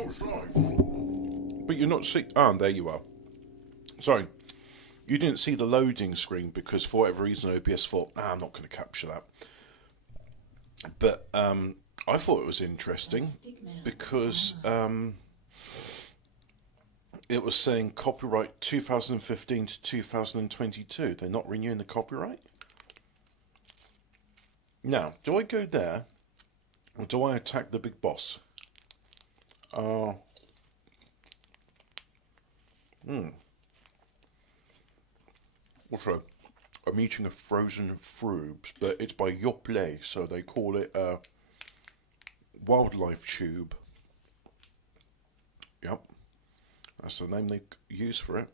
Oh, it's live. But you're not see. Ah, there you are. Sorry, you didn't see the loading screen because for whatever reason OBS thought, I'm not going to capture that. But I thought it was interesting because it was saying copyright 2015 to 2022. They're not renewing the copyright. Now, do I go there or do I attack the big boss? Also, I'm eating a frozen frubes, but it's by Yoplait, so they call it a wildlife tube. Yep, that's the name they use for it.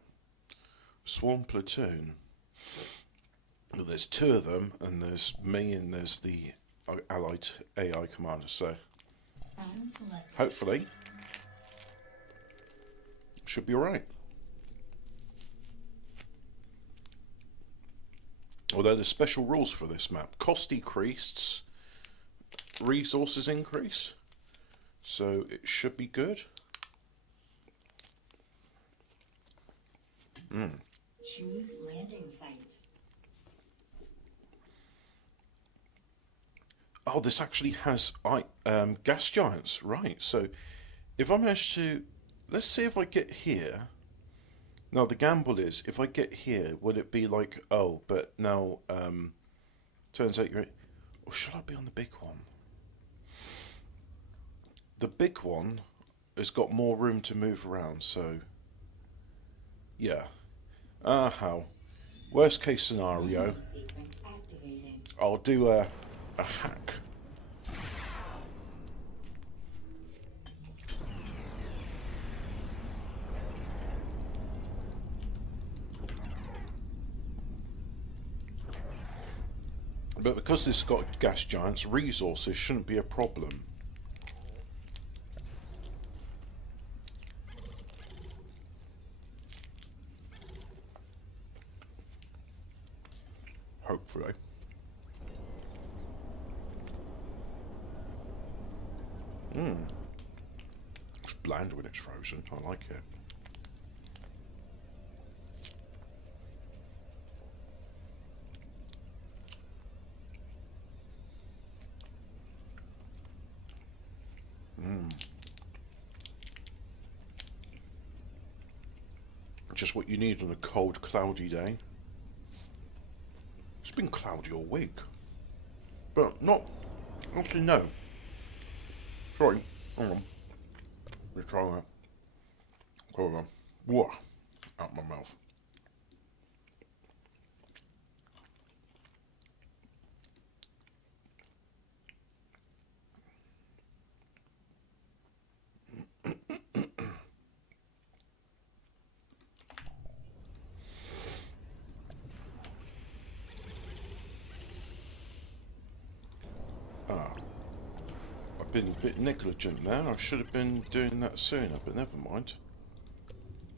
Swarm Platoon. Well, there's two of them, and there's me, and there's the allied AI commander. So hopefully, should be alright. Although there's special rules for this map. Cost decreased, resources increase, so it should be good. Choose landing site. Oh, this actually has gas giants, right? So if I manage to, let's see if I get here. Now the gamble is, if I get here, would it be like, oh, but now turns out you're, or should I be on the big one? The big one has got more room to move around, so yeah. How? Worst case scenario, Sequence activating. I'll do a hack. But because this has got gas giants, resources shouldn't be a problem. Hopefully. It's bland when it's frozen. I like it. Just what you need on a cold, cloudy day. It's been cloudy all week. But not... Actually, no. Sorry. Hang on. Let's try that. Hold on. Whoa. Out my mouth. I've been a bit negligent there. I should have been doing that sooner, but never mind.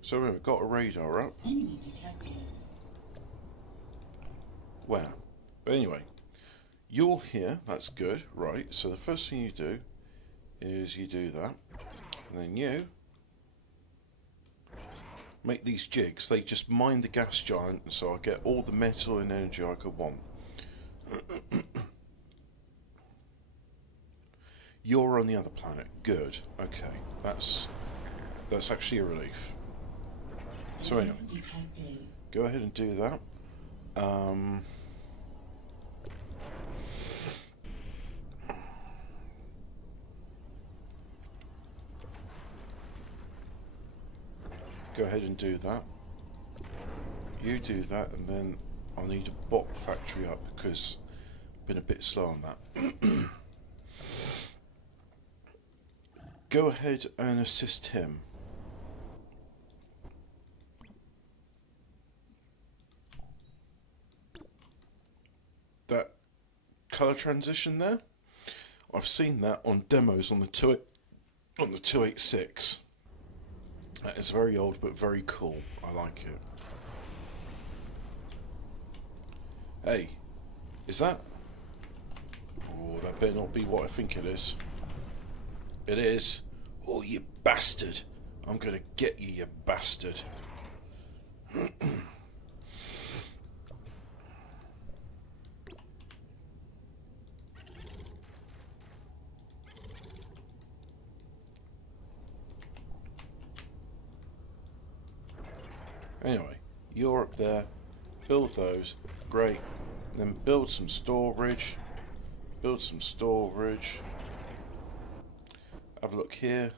So we've got a radar up. Enemy detected. Where? But anyway, you're here. That's good. Right. So the first thing you do is you do that. And then you make these jigs. They just mine the gas giant, so I get all the metal and energy I could want. You're on the other planet. Good. Okay. That's actually a relief. So anyway, Detected. go ahead and do that. Go ahead and do that. You do that, and then I'll need a bot factory up because I've been a bit slow on that. Go ahead and assist him. That colour transition there, I've seen that on demos on the 286. That is very old but very cool. I like it. Hey, is that? Oh, that better not be what I think it is. It is. Oh, you bastard. I'm gonna get you, you bastard. Anyway, you're up there. Build those. Great. Then build some storage. Build some storage. Have a look here.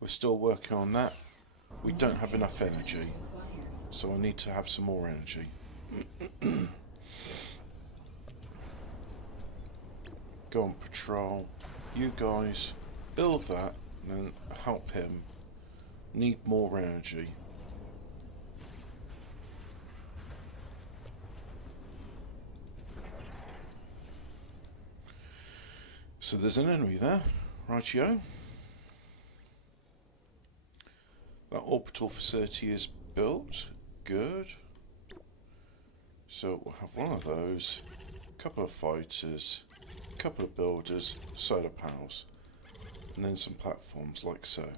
We're still working on that. We don't have enough energy, so I need to have some more energy. Go on patrol. You guys build that and then help him. Need more energy. So there's an enemy there. Rightio. That orbital facility is built. Good. So we'll have one of those, a couple of fighters, a couple of builders, solar panels, and then some platforms like so.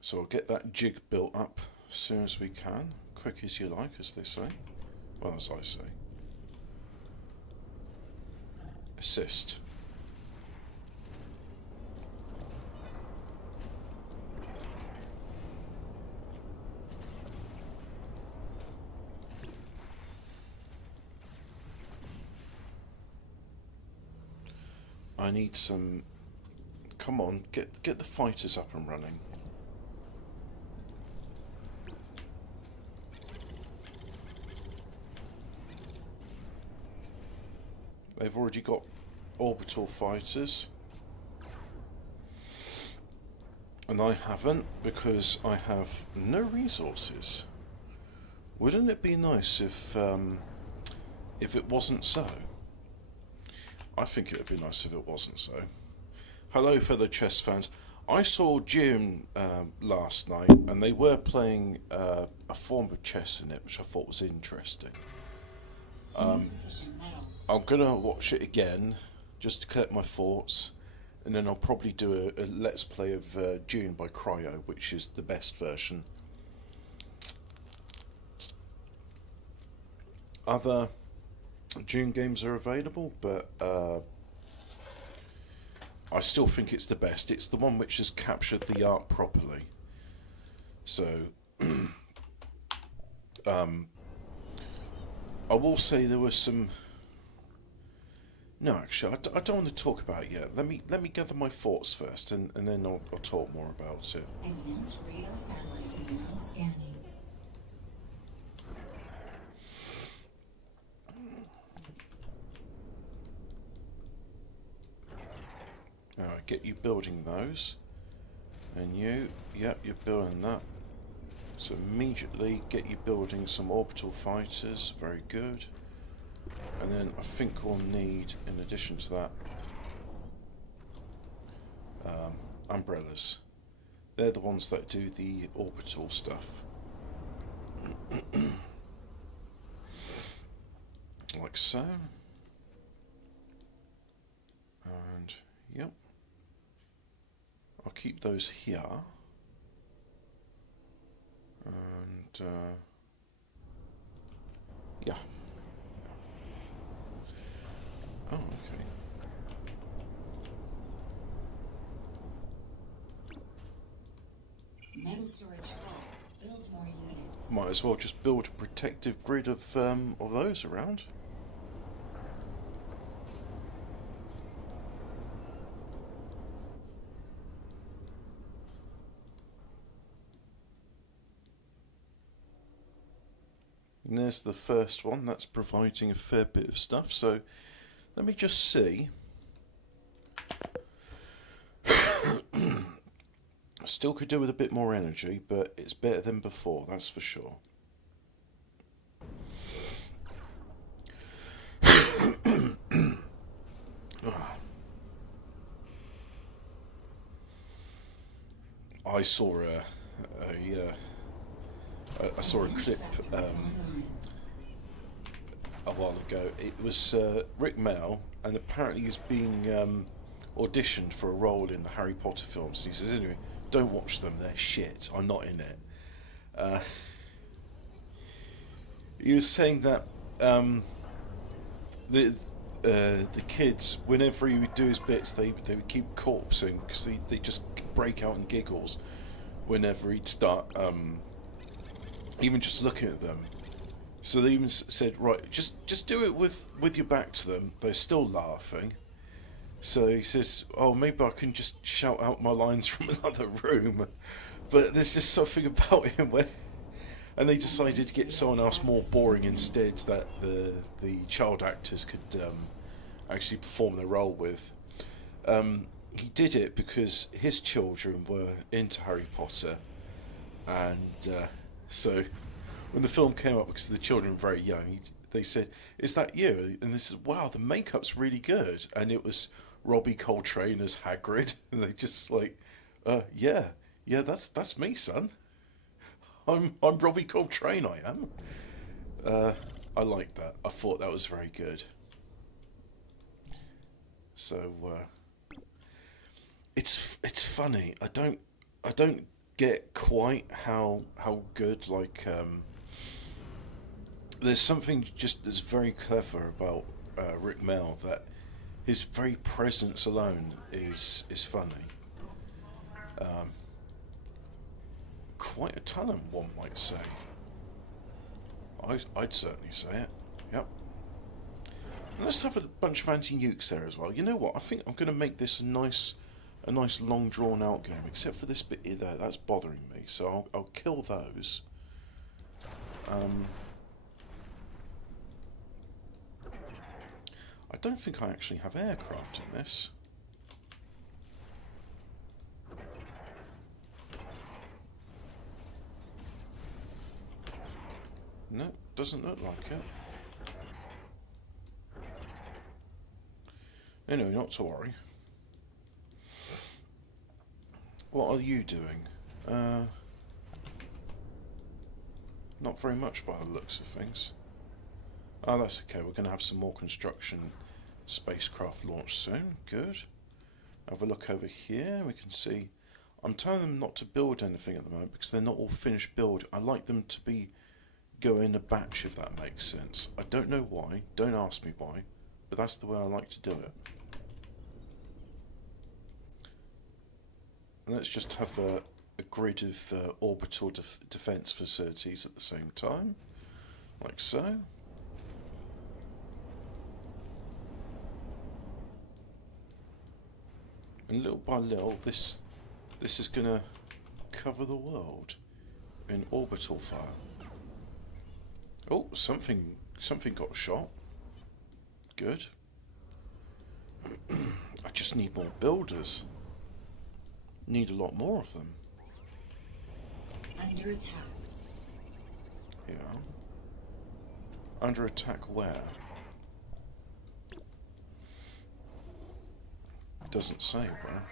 So I'll get that jig built up as soon as we can, quick as you like, as they say. Well, as I say. Assist. I need some. Come on, get the fighters up and running. They've already got orbital fighters. And I haven't, because I have no resources. Wouldn't it be nice if it wasn't so? I think it would be nice if it wasn't so. Hello, fellow chess fans. I saw June last night, and they were playing a form of chess in it, which I thought was interesting. Insufficient metal. I'm gonna watch it again, just to collect my thoughts, and then I'll probably do a let's play of June by Cryo, which is the best version. Other June games are available, but I still think it's the best. It's the one which has captured the art properly. So, I will say there was some. No, actually, I don't want to talk about it yet. Let me gather my thoughts first, and then I'll talk more about it. Advanced radar satellite is now scanning. Alright, get you building those. And you, yep, you're building that. So immediately get you building some orbital fighters, very good. And then I think we'll need, in addition to that, umbrellas. They're the ones that do the orbital stuff. Like so. And, yep. I'll keep those here. And, yeah. Oh, okay. Metal storage full. Build more units. Might as well just build a protective grid of those around. And there's the first one. That's providing a fair bit of stuff. So let me just see. Still could do with a bit more energy, but it's better than before, that's for sure. I saw I saw a clip a while ago. It was Rick Mell, and apparently he's being auditioned for a role in the Harry Potter films. He says, anyway, don't watch them, they're shit. I'm not in it. He was saying that the kids, whenever he would do his bits, they would keep corpsing because they just break out in giggles whenever he'd start even just looking at them. So they even said, right, just do it with your back to them. They're still laughing. So he says, oh, maybe I can just shout out my lines from another room. But there's just something about him where... And they decided to get someone else more boring instead that the child actors could actually perform the role with. He did it because his children were into Harry Potter. And so when the film came up, because the children were very young, they said, is that you? And they said, wow, the makeup's really good. And it was Robbie Coltrane as Hagrid. And they just like, yeah, that's me, son. I'm Robbie Coltrane, I am. I liked that. I thought that was very good. So it's funny. I don't get quite how good, like there's something just that's very clever about Rick Mell, that his very presence alone is funny. Quite a talent, one might say. I'd certainly say it. Yep. And let's have a bunch of anti-nukes there as well. You know what? I think I'm going to make this a nice long drawn out game, except for this bit here there. That's bothering me, so I'll kill those. I don't think I actually have aircraft in this. No, doesn't look like it. Anyway, not to worry. What are you doing? Not very much by the looks of things. Oh, that's okay. We're going to have some more construction spacecraft launched soon. Good. Have a look over here. We can see... I'm telling them not to build anything at the moment because they're not all finished build. I like them to be go in a batch, if that makes sense. I don't know why. Don't ask me why. But that's the way I like to do it. And let's just have a grid of orbital defense facilities at the same time. Like so. And little by little, this is going to cover the world in orbital fire. Oh, something got shot. Good. I just need more builders. Need a lot more of them. Under attack. Yeah. Under attack where? Doesn't say where.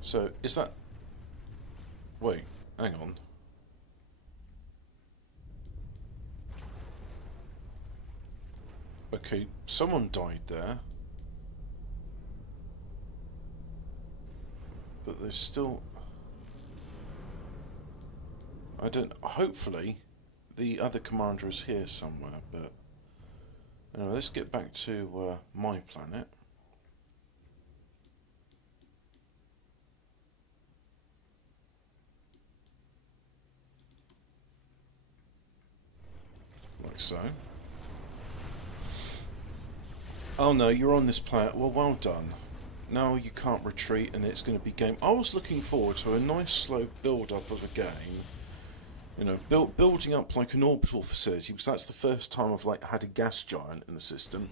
So, is that... Wait, hang on. Okay, someone died there. But there's still... I don't... Hopefully, the other commander is here somewhere, but... Anyway, let's get back to my planet. Like so. Oh no, you're on this planet. Well done. Now you can't retreat and it's going to be game. I was looking forward to a nice slow build-up of a game. You know, building up like an orbital facility, because that's the first time I've like had a gas giant in the system.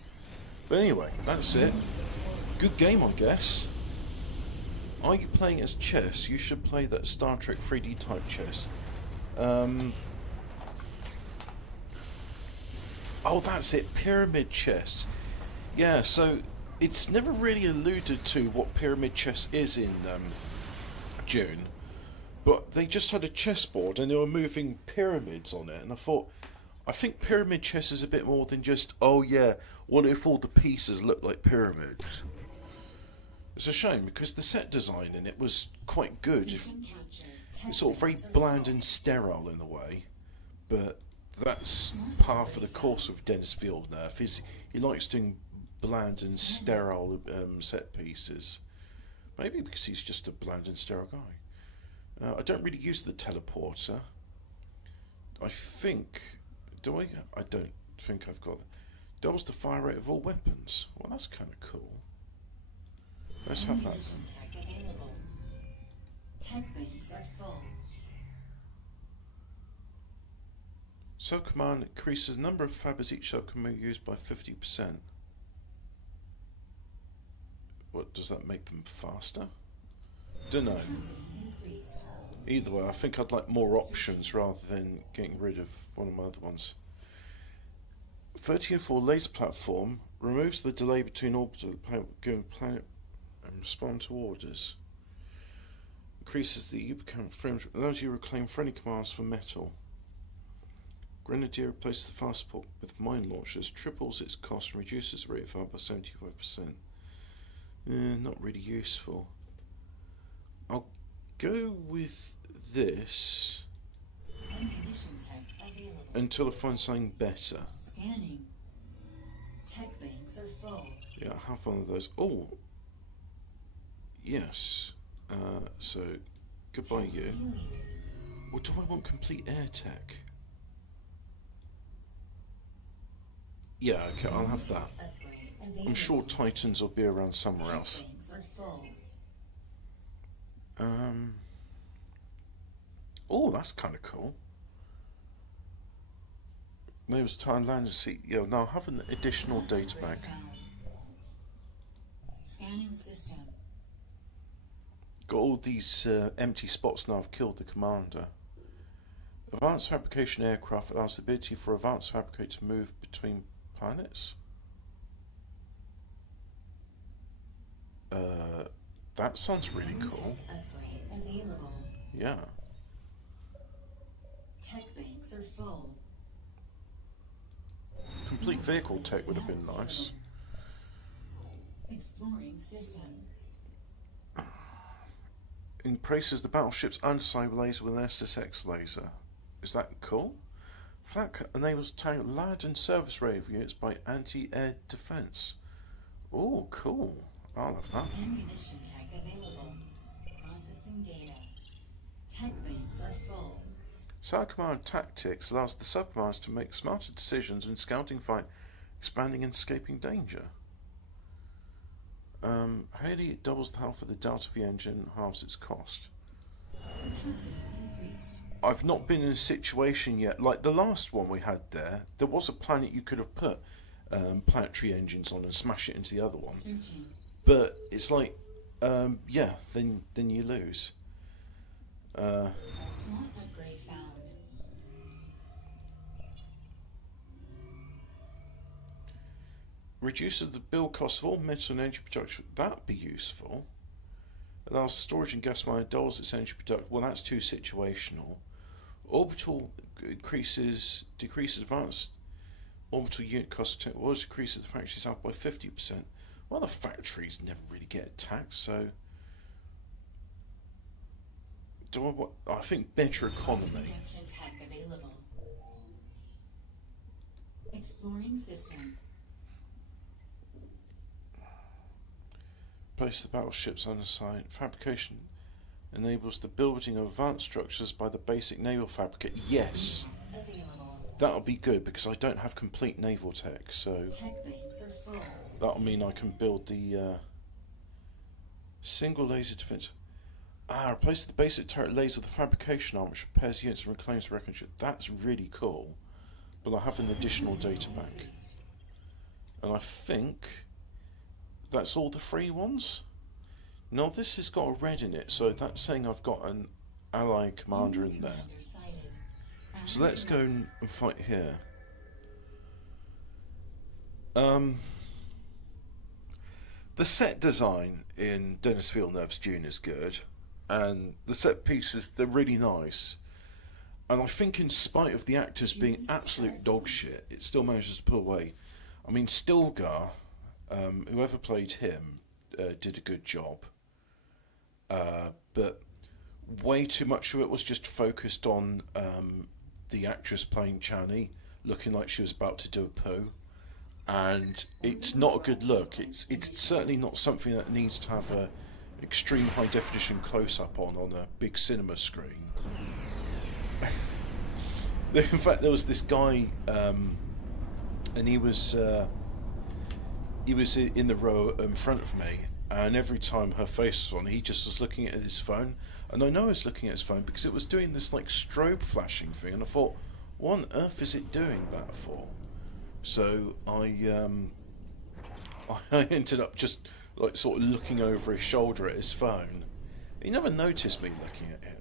But anyway, that's it. Good game, I guess. Are you playing as chess? You should play that Star Trek 3D type chess. Oh, that's it. Pyramid chess. Yeah. So it's never really alluded to what pyramid chess is in June, but they just had a chessboard and they were moving pyramids on it, and I thought, I think pyramid chess is a bit more than just, oh yeah, what if all the pieces look like pyramids? It's a shame because the set design in it was quite good. System captured. It's sort of very Tech bland wings are and sterile in a way, but that's par for the course with Dennis Villeneuve. He likes doing bland and sterile set pieces. Maybe because he's just a bland and sterile guy. I don't really use the teleporter. I think... Do I? I don't think I've got it. Doubles the fire rate of all weapons. Well, that's kind of cool. Let's have that. ammunition tech available. Tech banks are full. Sub command increases the number of fibers each sub can be used by 50%. What, does that make them faster? Dunno. Capacity increased. Either way, I think I'd like more options rather than getting rid of one of my other ones. 1304 laser platform removes the delay between orbital giving planet and respond to orders. Increases the Uber frames, allows you to reclaim friendly commands for metal. Grenadier replaces the fast support with mine launchers, triples its cost and reduces the rate of fire by 75%. Not really useful. I'll go with this Ammunition tech available. until I find something better. Scanning. Tech banks are full. Yeah, I have one of those. Oh, yes. So, goodbye Tech you. deleted. Or do I want complete air tech? Yeah, okay, I'll have that. Upgrade I'm available. sure Titans will be around somewhere Tech else. banks are full. Oh, that's kind of cool. Navy's Thailand seat. Yeah, now I have an additional data Upgrade bank. found. Scanning system. Got all these empty spots now. I've killed the commander. Advanced fabrication aircraft allows the ability for advanced fabricator to move between planets. That sounds really cool. Tech upgrade available. Yeah. Tech banks are full. Complete vehicle tech would have been nice. Exploring system. Increases the battleship's underside laser with an SSX laser. Is that cool? Flak enables tank land and service radio units by anti-air defense. Oh, cool. I'll have that. Ammunition tech available. Processing data. Tech banks are full. Sub Command Tactics allows the sub-commands to make smarter decisions in scouting fight, expanding and escaping danger. Haley doubles the health of the Delta V engine, halves its cost. Capacity increased. I've not been in a situation yet, like the last one we had there was a planet you could have put planetary engines on and smash it into the other one. Searching. But it's like, yeah, then you lose. Slot upgrade found. Reduces the build cost of all metal and energy production. That'd be useful. Allows storage and gas mine, doubles its energy production. Well, that's too situational. Orbital decreases advanced orbital unit cost. Was decreases the factory's out by 50%. Well, the factories never really get attacked, so do I want? I think better Cost economy. reduction tech available. Exploring system. Place the battleships underside. Fabrication enables the building of advanced structures by the basic naval fabricator. Yes, Available. that'll be good because I don't have complete naval tech, so Tech banks are full. that'll mean I can build the single laser defense. Replace the basic turret laser with a fabrication arm which repairs units and reclaims wreckage. That's really cool. But I have an additional data bank. Increased. And I think that's all the free ones. No, this has got a red in it, so that's saying I've got an ally commander in there. Commander sighted. So let's go and fight here. Um, the set design in Dennis Villeneuve's Dune is good, and the set pieces, they're really nice. And I think, in spite of the actors being absolute dog shit, it still manages to pull away. I mean, Stilgar, whoever played him, did a good job, but way too much of it was just focused on the actress playing Chani looking like she was about to do a poo, and it's not a good look. It's certainly not something that needs to have a extreme high definition close up on a big cinema screen. In fact, there was this guy, and he was in the row in front of me, and every time her face was on, he just was looking at his phone, and I know he was looking at his phone because it was doing this like strobe flashing thing, and I thought, what on earth is it doing that for? So I I ended up just like sort of looking over his shoulder at his phone. He never noticed me looking at him.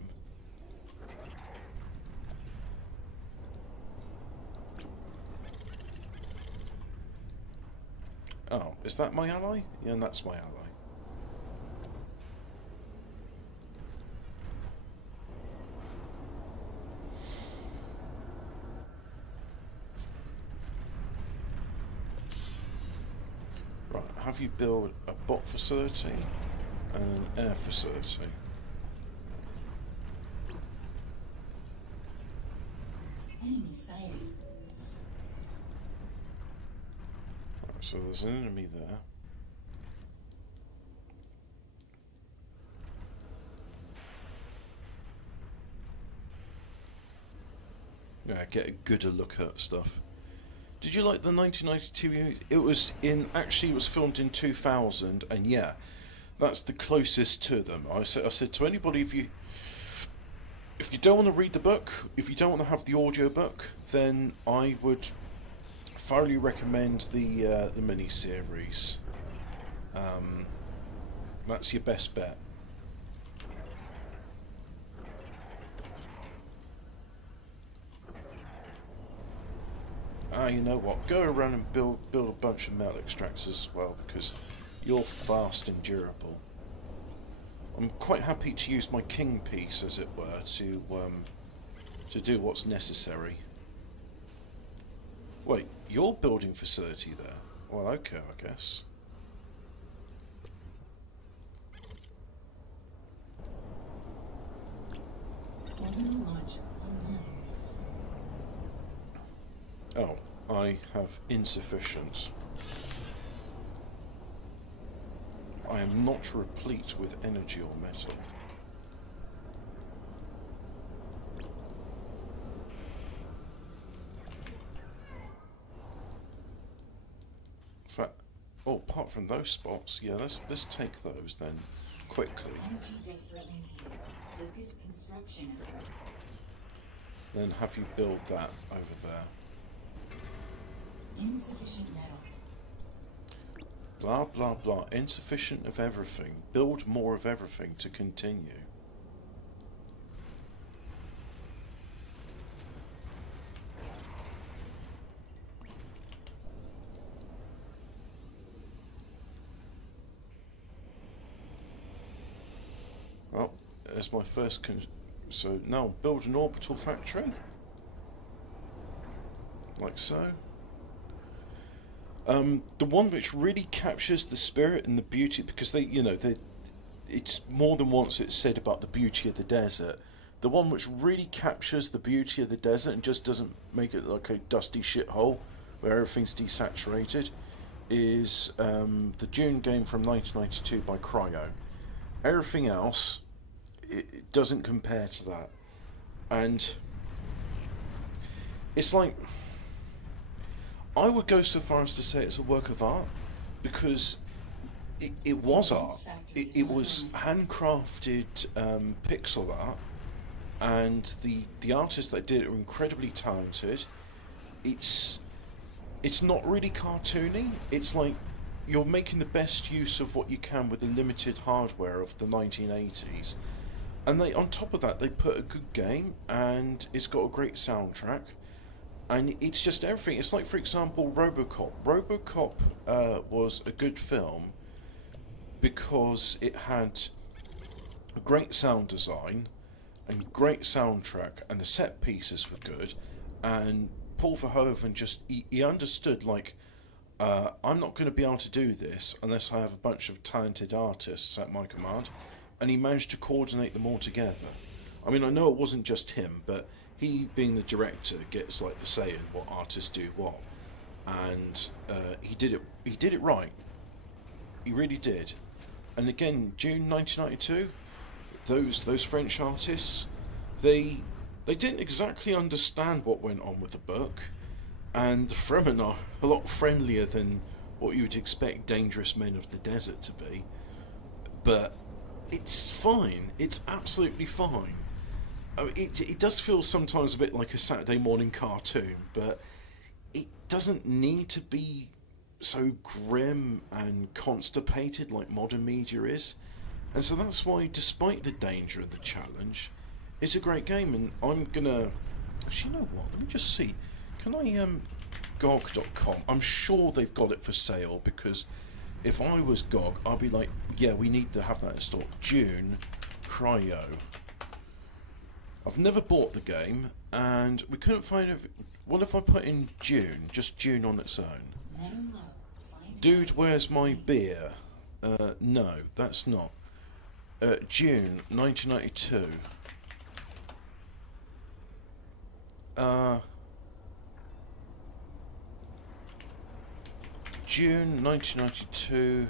Oh, is that my ally? Yeah, that's my ally. Right, have you build a bot facility and an air facility? Enemy sighted. Right, so there's an enemy there. Yeah, get a gooder look at stuff. Did you like the 1992 movie? It was filmed in 2000, and yeah, that's the closest to them. I said to anybody, if you don't want to read the book, if you don't want to have the audio book, then I would thoroughly recommend the mini series. That's your best bet. You know what? Go around and build a bunch of metal extractors as well, because you're fast and durable. I'm quite happy to use my king piece, as it were, to do what's necessary. Wait, your building facility there? Well, okay, I guess. Orbital launcher online. Oh, I have insufficient. I am not replete with energy or metal. In fact, apart from those spots, yeah, let's take those then, quickly. Energy desperately needed. Focus construction effort. Then have you build that over there. Insufficient metal. Blah blah blah. Insufficient of everything. Build more of everything to continue. Well, there's my first so now build an orbital factory. Like so. The one which really captures the spirit and the beauty, because it's more than once it's said about the beauty of the desert. The one which really captures the beauty of the desert and just doesn't make it like a dusty shithole where everything's desaturated is the Dune game from 1992 by Cryo. Everything else, it doesn't compare to that. And it's like, I would go so far as to say it's a work of art, because it was art. It was handcrafted pixel art, and the artists that did it were incredibly talented. It's not really cartoony. It's like you're making the best use of what you can with the limited hardware of the 1980s. And on top of that, they put a good game, and it's got a great soundtrack. and it's just everything. It's like, for example, RoboCop. RoboCop was a good film because it had a great sound design and great soundtrack, and the set pieces were good. And Paul Verhoeven just he understood, like, I'm not going to be able to do this unless I have a bunch of talented artists at my command, and he managed to coordinate them all together. I mean, I know it wasn't just him, but he, being the director, gets like the say in what artists do what, and he did it. He did it right. He really did. And again, June 1992, those French artists, they didn't exactly understand what went on with the book, and the Fremen are a lot friendlier than what you would expect dangerous men of the desert to be. But it's fine. It's absolutely fine. I mean, it does feel sometimes a bit like a Saturday morning cartoon, but it doesn't need to be so grim and constipated like modern media is. And so that's why, despite the danger of the challenge, it's a great game. And I'm gonna... Actually, you know what? Let me just see. Can I, GOG.com? I'm sure they've got it for sale, because if I was GOG, I'd be like, yeah, we need to have that in stock. Dune Cryo. I've never bought the game, and we couldn't find it. What if I put in Dune, just Dune on its own? Dude, where's my beer? No, that's not. June 1992. June 1992.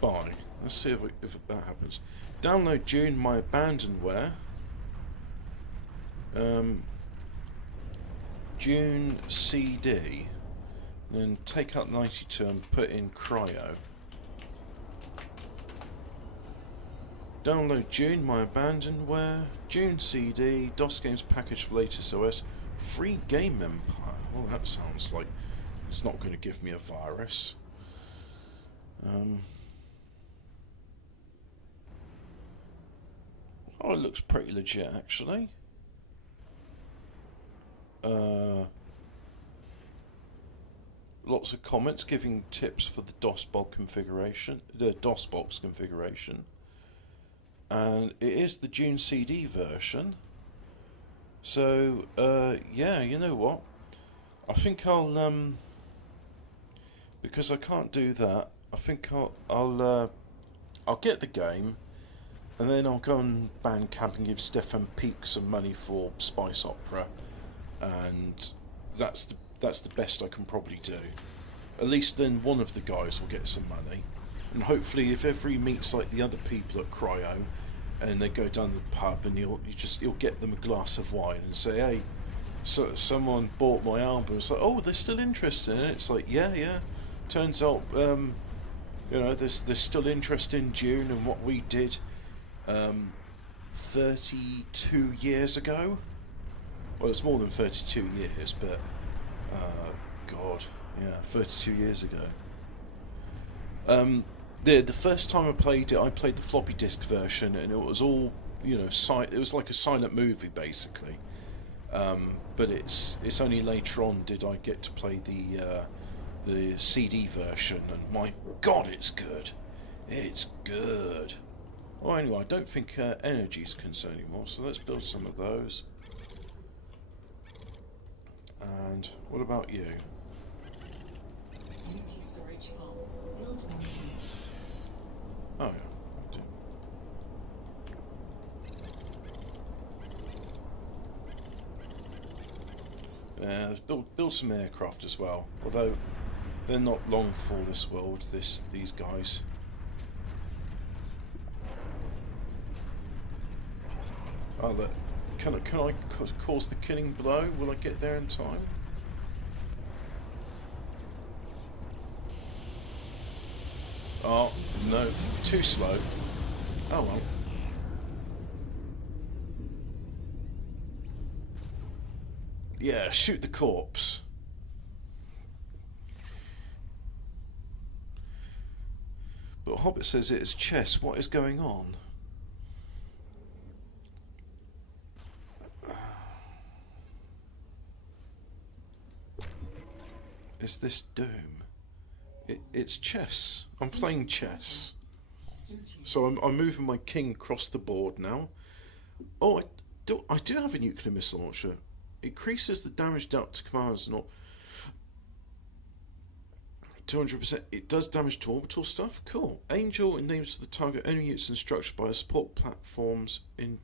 Buy. Let's see if that happens. Download Dune My Abandonware. Dune CD. Then take out 92 and put in Cryo. Download Dune My Abandonware. Dune CD. DOS games package for latest OS. Free Game Empire. Well, that sounds like it's not going to give me a virus. Oh, it looks pretty legit, actually. Lots of comments giving tips for the DOSBox configuration, and it is the Dune CD version. So yeah, you know what? I think I'll because I can't do that. I think I'll get the game, and then I'll go on Bandcamp and give Stefan Peak some money for Spice Opera, and that's the best I can probably do. At least then one of the guys will get some money, and hopefully if ever he meets like the other people at Cryo, and they go down to the pub, and you'll get them a glass of wine and say, hey, so someone bought my album. It's like, oh, they're still interested in it. It's like, yeah. Turns out, there's still interest in Dune and what we did 32 years ago. Well, it's more than 32 years, but God, yeah, 32 years ago. The first time I played the floppy disk version, and it was all, it was like a silent movie basically. But it's only later on did I get to play the CD version, and my God, it's good. It's good. Well, anyway, I don't think energy's concerned anymore, so let's build some of those. And what about you? Energy storage full. Build more units. Oh yeah. Yeah, build some aircraft as well. Although they're not long for this world. These guys. Oh look, can I cause the killing blow? Will I get there in time? Oh no, too slow. Oh well. Yeah, shoot the corpse. But Hobbit says it is chess. What is going on? is this Doom? It's chess. I'm playing chess. Searching. So I'm moving my king across the board now. Oh, I do have a nuclear missile launcher. Increases the damage dealt to commanders, not 200%. It does damage to orbital stuff. Cool. Angel and names to the target only use instructions by a support platforms in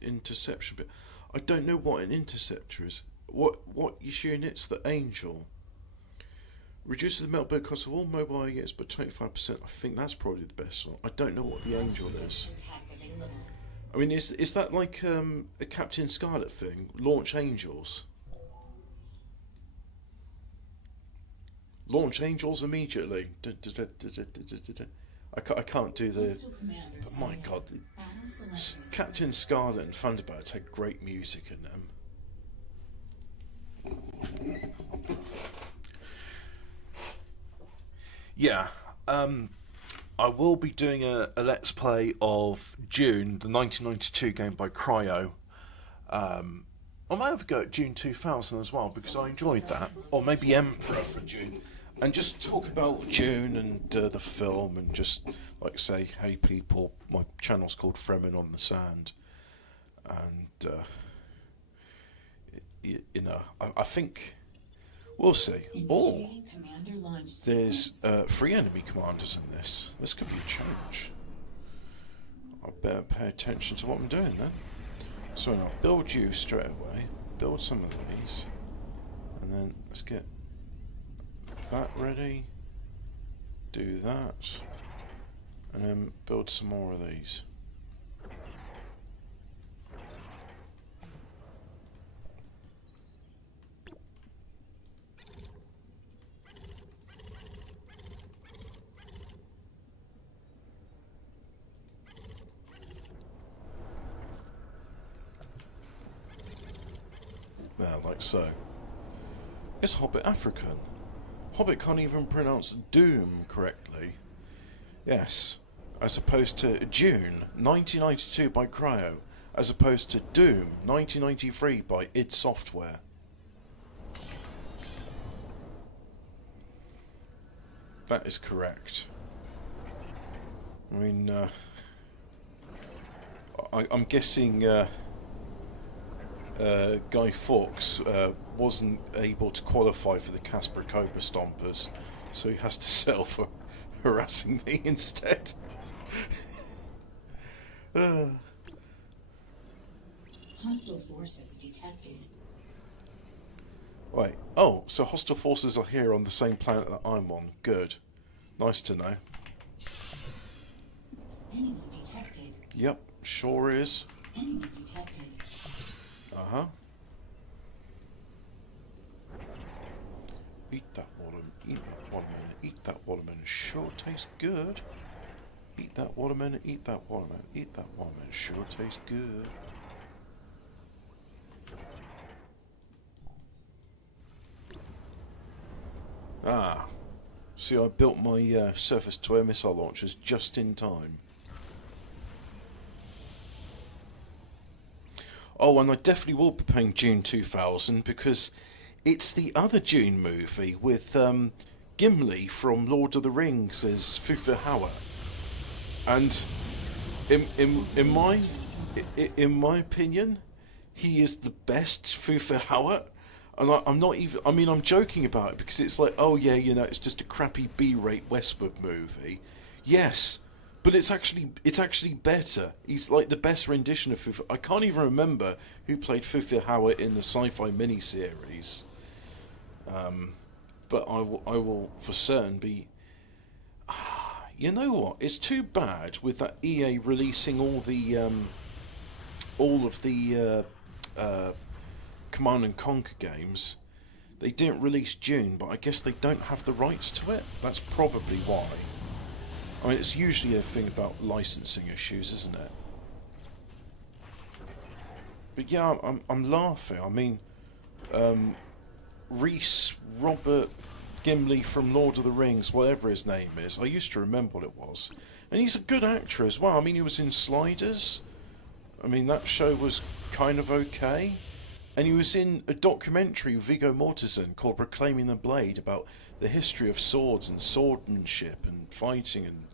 interception bit. I don't know what an interceptor is. What units the Angel? Reduces the meltdown cost of all mobile units by 25%. I think that's probably the best one. I don't know what the Angel is. Attack available. I mean, is that like a Captain Scarlet thing? Launch Angels. Launch Angels immediately. I can't do the. Hostile commanders Oh my sighted. god, Battle selected. Captain Scarlet and Thunderbirds had great music in them. Yeah, I will be doing a Let's Play of Dune, the 1992 game by Cryo. I might have a go at Dune 2000 as well, because I enjoyed that. Or maybe Emperor for Dune. And just talk about Dune and the film, and just like say, hey people, my channel's called Fremen on the Sand. And, you know, I think we'll see. Oh, Initiating commander launch there's sequence. 3 enemy commanders in this. This could be a challenge. I better pay attention to what I'm doing then. So I'll build you straight away. Build some of these. And then let's get that ready. Do that. And then build some more of these. There, like so. It's Hobbit African. Hobbit can't even pronounce Doom correctly. Yes, as opposed to Dune, 1992 by Cryo, as opposed to Doom, 1993 by id Software. That is correct. I mean, I'm guessing Guy Fawkes wasn't able to qualify for the Casper Cobra Stompers, so he has to settle for harassing me instead. Hostile forces detected. Wait, oh, so hostile forces are here on the same planet that I'm on. Good. Nice to know. Enemy detected. Yep, sure is. Enemy detected. Uh-huh. Eat that watermelon, eat that watermelon, sure tastes good. Eat that watermelon, eat that watermelon, eat that watermelon, sure tastes good. Ah, see, I built my surface-to-air missile launchers just in time. Oh, and I definitely will be playing Dune 2000 because it's the other Dune movie with Gimli from Lord of the Rings as Fufa Hawat. And in my opinion, he is the best Fufa Hawat. And I'm not even, I mean, I'm joking about it because it's like, oh yeah, you know, it's just a crappy B-rate Westwood movie. Yes, but it's actually better. He's like the best rendition of Fufa. I can't even remember who played Fufa Hawat in the sci-fi miniseries. But I will for certain be. You know what? It's too bad with that EA releasing all of the Command and Conquer games. They didn't release Dune, but I guess they don't have the rights to it. That's probably why. I mean, it's usually a thing about licensing issues, isn't it? But yeah, I'm laughing. I mean, Rhys Robert Gimli from Lord of the Rings, whatever his name is. I used to remember what it was. And he's a good actor as well. I mean, he was in Sliders. I mean, that show was kind of okay. And he was in a documentary with Viggo Mortensen called Reclaiming the Blade about the history of swords and swordsmanship and fighting and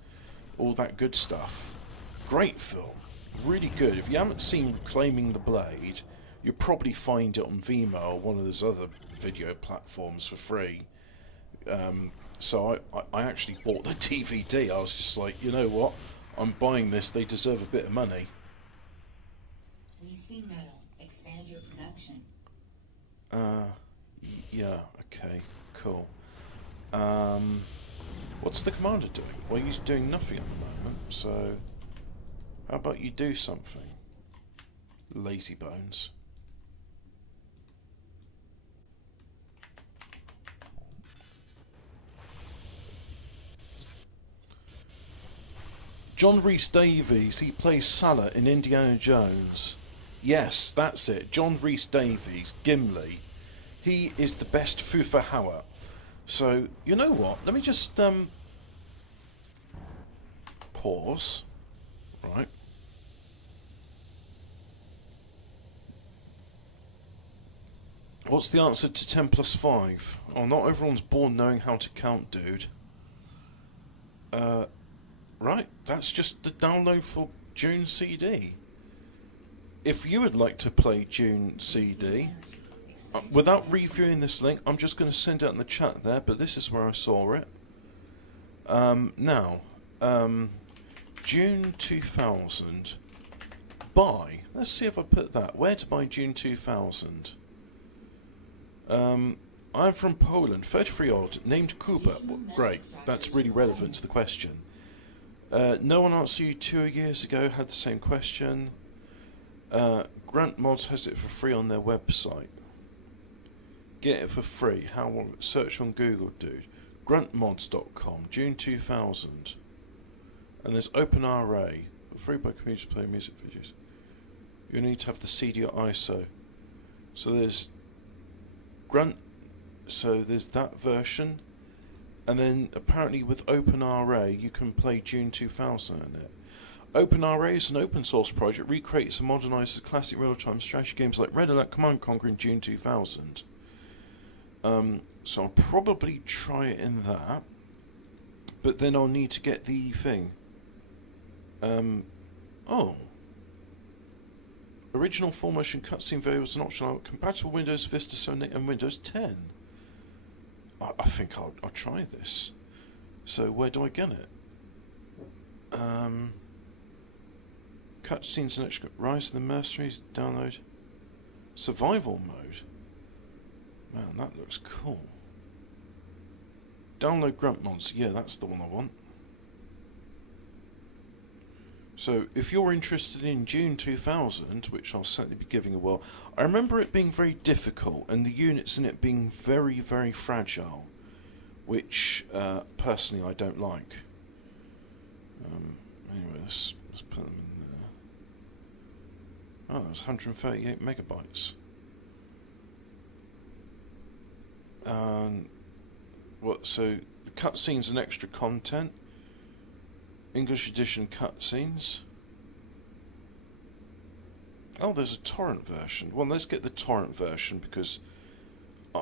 all that good stuff. Great film. Really good. If you haven't seen Reclaiming the Blade, you'll probably find it on Vimeo or one of those other video platforms for free. So I actually bought the DVD. I was just like, you know what? I'm buying this. They deserve a bit of money. Wasting metal. Expand your production. Yeah, okay, cool. What's the commander doing? Well, he's doing nothing at the moment, so how about you do something? Lazy bones. John Rhys Davies, he plays Salah in Indiana Jones. Yes, that's it. John Rhys Davies, Gimli. He is the best Fufa Hauer. So, you know what? Let me just pause. Right. What's the answer to 10 plus 5? Oh, not everyone's born knowing how to count, dude. Right, that's just the download for June CD. If you would like to play June CD, without reviewing this link, I'm just going to send it in the chat there, but this is where I saw it. Now, June 2000, buy, let's see if I put that, where to buy June 2000? I'm from Poland, 33-year-old, named Kuba. Well, great, that's really relevant to the question. No one answered you 2 years ago, had the same question. Grunt Mods has it for free on their website. Get it for free. How long? Search on Google, dude. Gruntmods.com, June 2000. And there's OpenRA, free by computers to play music videos. You need to have the CD or ISO. So there's Grunt. So there's that version. And then apparently with OpenRA you can play June 2000 in it. OpenRA is an open source project, recreates and modernises classic real-time strategy games like Red Alert, Command & Conquer in June 2000. So I'll probably try it in that, but then I'll need to get the thing. Original full motion cutscene variables and optional compatible Windows Vista 7 and Windows 10. I think I'll try this. So where do I get it? Cutscenes and extra Rise of the Mercenaries, download. Survival mode. Man, that looks cool. Download Grunt Mods. Yeah, that's the one I want. So, if you're interested in June 2000, which I'll certainly be giving a whirl, I remember it being very difficult and the units in it being very, very fragile, which personally I don't like. Anyway, let's put them in there. Oh, that's 138 megabytes. So the cutscenes and extra content. English edition cutscenes. Oh, there's a torrent version. Well, let's get the torrent version because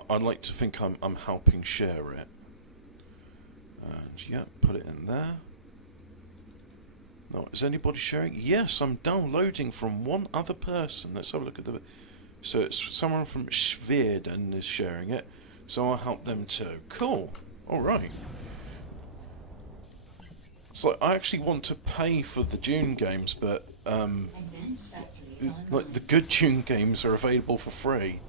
I'd like to think I'm helping share it. And yeah, put it in there. No, is anybody sharing? Yes, I'm downloading from one other person. Let's have a look at the. So it's someone from Schweden is sharing it. So I'll help them too. Cool. All right. So I actually want to pay for the Dune games, but like the good Dune games are available for free.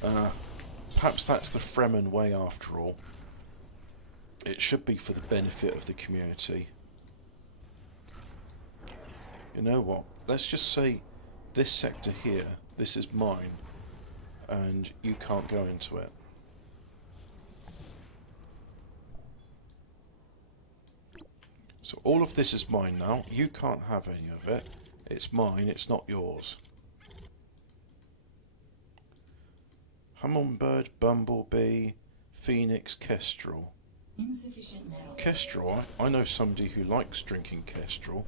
Perhaps that's the Fremen way after all. It should be for the benefit of the community. You know what? Let's just say this sector here, this is mine, and you can't go into it. So all of this is mine now. You can't have any of it. It's mine, it's not yours. Hummingbird, Bumblebee, Phoenix, Kestrel. Insufficient metal. Kestrel, I know somebody who likes drinking Kestrel.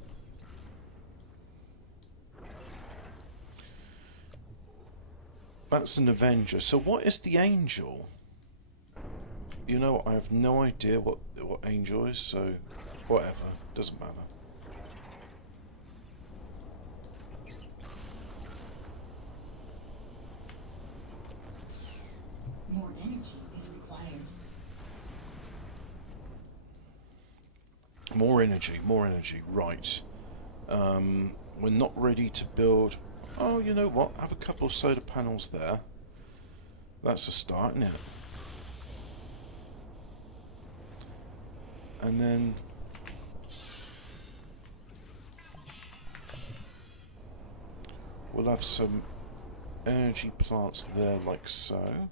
That's an Avenger. So what is the Angel? You know, I have no idea what Angel is, so whatever. Doesn't matter. More energy is required. More energy, right. We're not ready to build... Oh, you know what? Have a couple of solar panels there. That's a start, isn't it? And then... we'll have some energy plants there like so.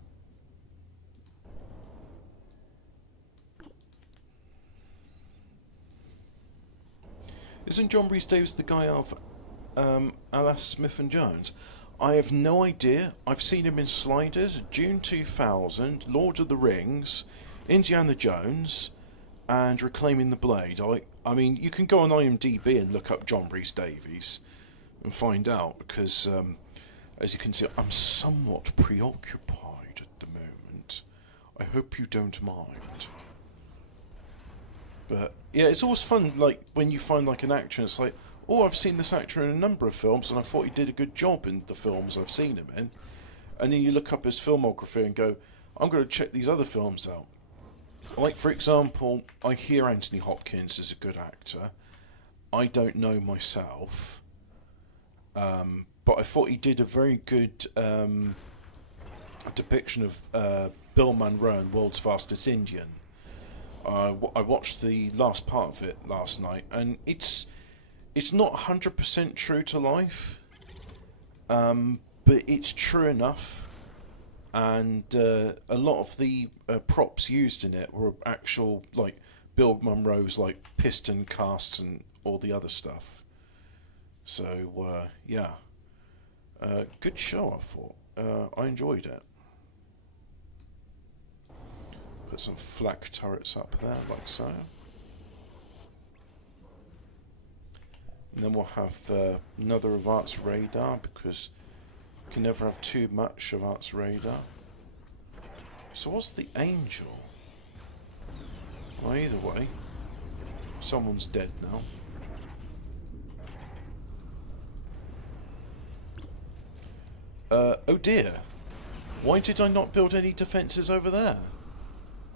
Isn't John Rhys Davies the guy of Alas Smith and Jones? I have no idea. I've seen him in Sliders, June 2000, Lord of the Rings, Indiana Jones, and Reclaiming the Blade. I mean, you can go on IMDb and look up John Rhys Davies and find out, because, as you can see, I'm somewhat preoccupied at the moment. I hope you don't mind. But yeah, it's always fun, like, when you find like an actor and it's like, oh, I've seen this actor in a number of films and I thought he did a good job in the films I've seen him in. And then you look up his filmography and go, I'm going to check these other films out. Like, for example, I hear Anthony Hopkins is a good actor. I don't know myself. But I thought he did a very good depiction of Bill Monroe in World's Fastest Indian. I watched the last part of it last night, and it's not 100% true to life, but it's true enough, and a lot of the props used in it were actual, like, Bill Monroe's, like, piston casts and all the other stuff. So, yeah. Good show, I thought. I enjoyed it. Put some flak turrets up there, like so. And then we'll have another of Art's radar, because you can never have too much of Art's radar. So what's the Angel? Well, either way, someone's dead now. Oh dear. Why did I not build any defences over there?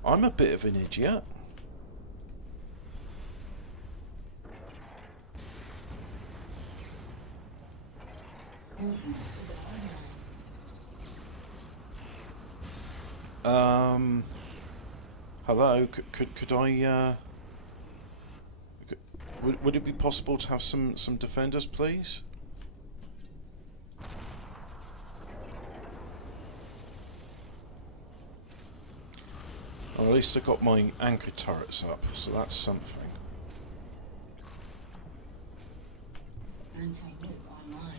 I'm a bit of an idiot. Hello, could I, would it be possible to have some defenders, please? Well, at least I got my anchor turrets up, so that's something. Anti-nuke online.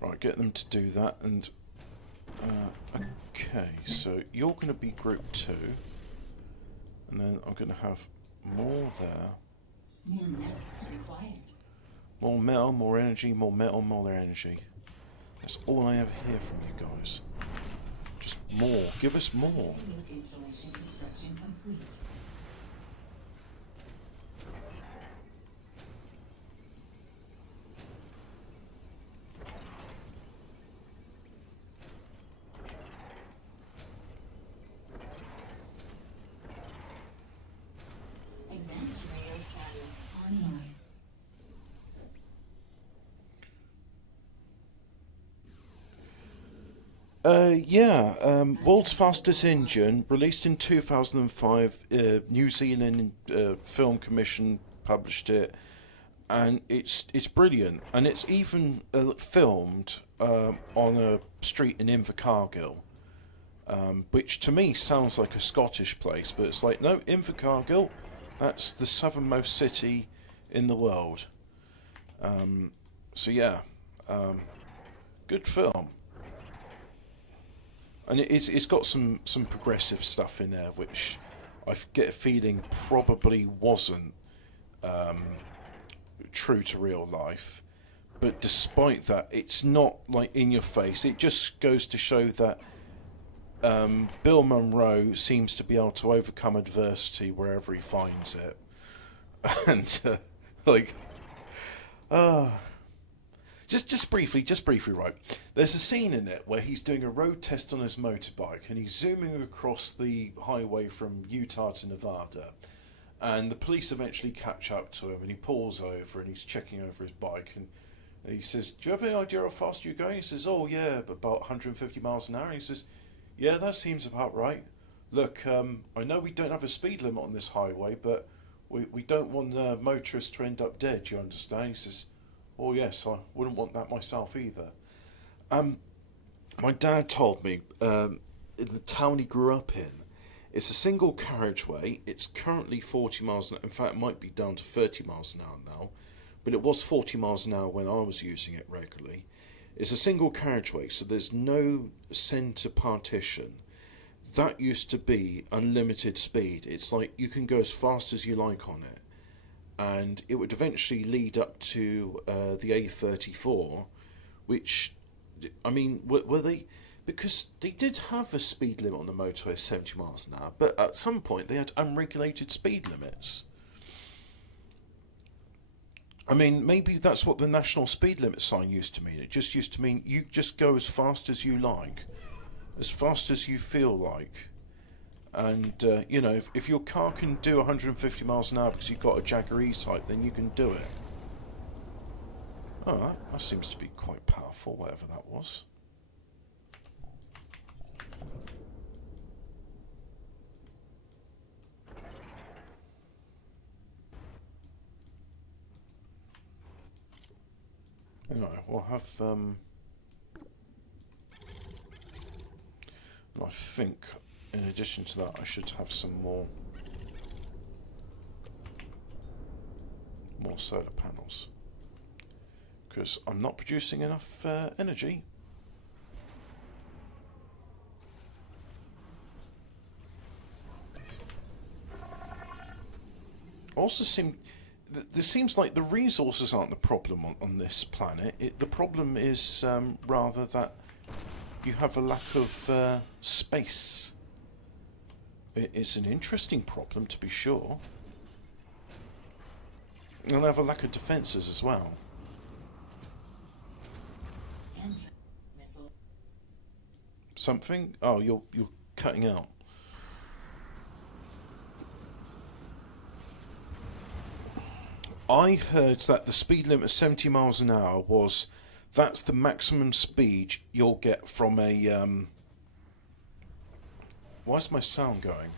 Right, get them to do that, and okay, so you're going to be group 2, and then I'm going to have more there. More metal is required. More metal, more energy, more metal, more energy. That's all I ever hear from you guys. Just more. Give us more. Nuke installation construction complete. Advanced radar satellite online. World's Fastest Engine, released in 2005, New Zealand Film Commission published it, and it's brilliant, and it's even filmed on a street in Invercargill, which to me sounds like a Scottish place, but it's like, no, Invercargill, that's the southernmost city in the world. So yeah, good film. and it's got some progressive stuff in there, which I get a feeling probably wasn't true to real life. But despite that, it's not like in your face. It just goes to show that Bill Monroe seems to be able to overcome adversity wherever he finds it, and like, uh, just briefly, right. There's a scene in it where he's doing a road test on his motorbike, and he's zooming across the highway from Utah to Nevada, and the police eventually catch up to him, and he pulls over and he's checking over his bike, and he says, "Do you have any idea how fast you're going?" He says, "Oh yeah, about 150 miles an hour." And he says, "Yeah, that seems about right. Look, I know we don't have a speed limit on this highway, but we don't want motorists to end up dead, you understand?" He says, "Oh yes, I wouldn't want that myself either." My dad told me in the town he grew up in, it's a single carriageway. It's currently 40 miles an hour. In fact, it might be down to 30 miles an hour now, but it was 40 miles an hour when I was using it regularly. It's a single carriageway, so there's no centre partition. That used to be unlimited speed. It's like you can go as fast as you like on it. And it would eventually lead up to the A34, which, I mean, were they... Because they did have a speed limit on the motorway of 70 miles an hour, but at some point they had unregulated speed limits. I mean, maybe that's what the national speed limit sign used to mean. It just used to mean you just go as fast as you like, as fast as you feel like. And, you know, if your car can do 150 miles an hour because you've got a Jaguar E-Type, then you can do it. Oh, that seems to be quite powerful, whatever that was. Anyway, we'll have, and I think, in addition to that, I should have some more solar panels, because I'm not producing enough energy. Also there seems like the resources aren't the problem on this planet. The problem is rather that you have a lack of space. It's an interesting problem, to be sure. And they have a lack of defences as well. Something? Oh, you're cutting out. I heard that the speed limit of 70 miles an hour that's the maximum speed you'll get from a why's my sound going?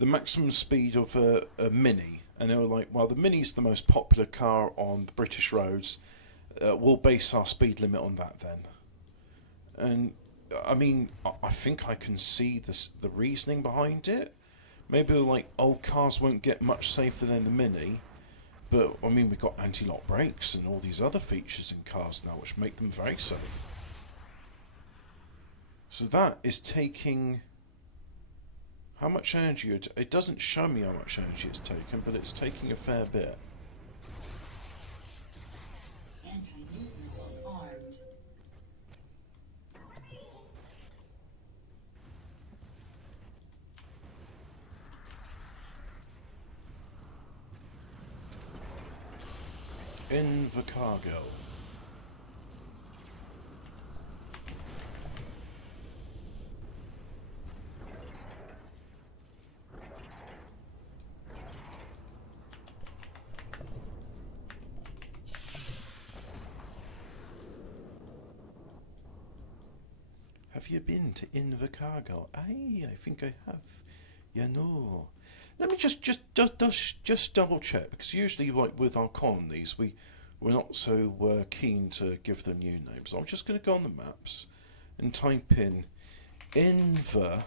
The maximum speed of a Mini, and they were like, well, the Mini's the most popular car on the British roads. We'll base our speed limit on that then. And I mean, I think I can see the reasoning behind it. Maybe like old cars won't get much safer than the Mini, but I mean we've got anti-lock brakes and all these other features in cars now which make them very safe. So that is taking how much energy it doesn't show me how much energy it's taken, but it's taking a fair bit. Anti-nuke missiles armed. Invercargill. Have you been to Invercargill? Aye, I think I have. You know. Let me just double check, because usually, like with our colonies, we're not so keen to give them new names. So I'm just going to go on the maps and type in Invercargill,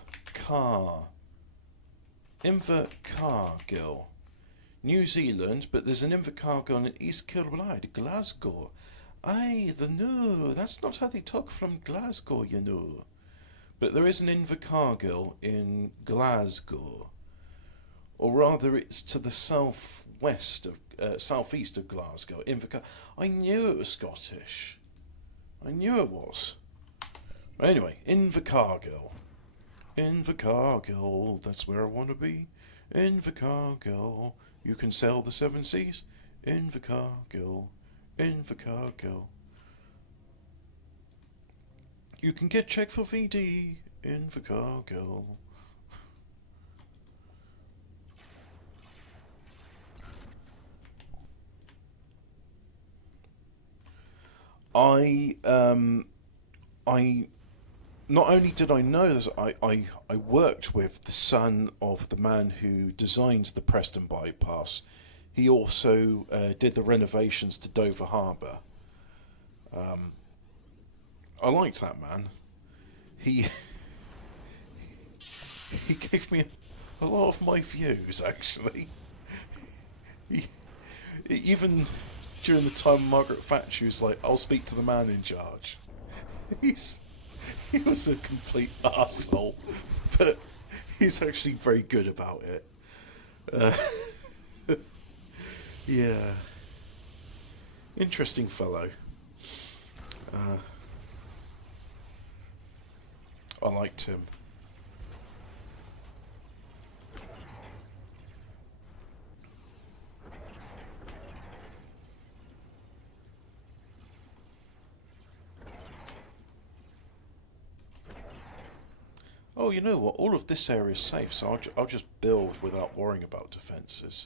New Zealand, but there's an Invercargill in East Kilbride, Glasgow. Aye, the no, that's not how they talk from Glasgow, you know. But there is an Invercargill in Glasgow, or rather, it's to the southeast of Glasgow. I knew it was Scottish. I knew it was. Anyway, Invercargill. Invercargill, that's where I want to be. Invercargill, you can sail the seven seas. Invercargill, Invercargill. You can get check for VD. Invercargill. I not only did I know this, I worked with the son of the man who designed the Preston bypass. He also did the renovations to Dover Harbour. I liked that man. He he gave me a lot of my views actually. He, even during the time Margaret Thatcher was like, "I'll speak to the man in charge." He's he was a complete arsehole, but he's actually very good about it. Uh, yeah, interesting fellow. Uh, I liked him. Oh, you know what? All of this area is safe, so I'll just build without worrying about defences.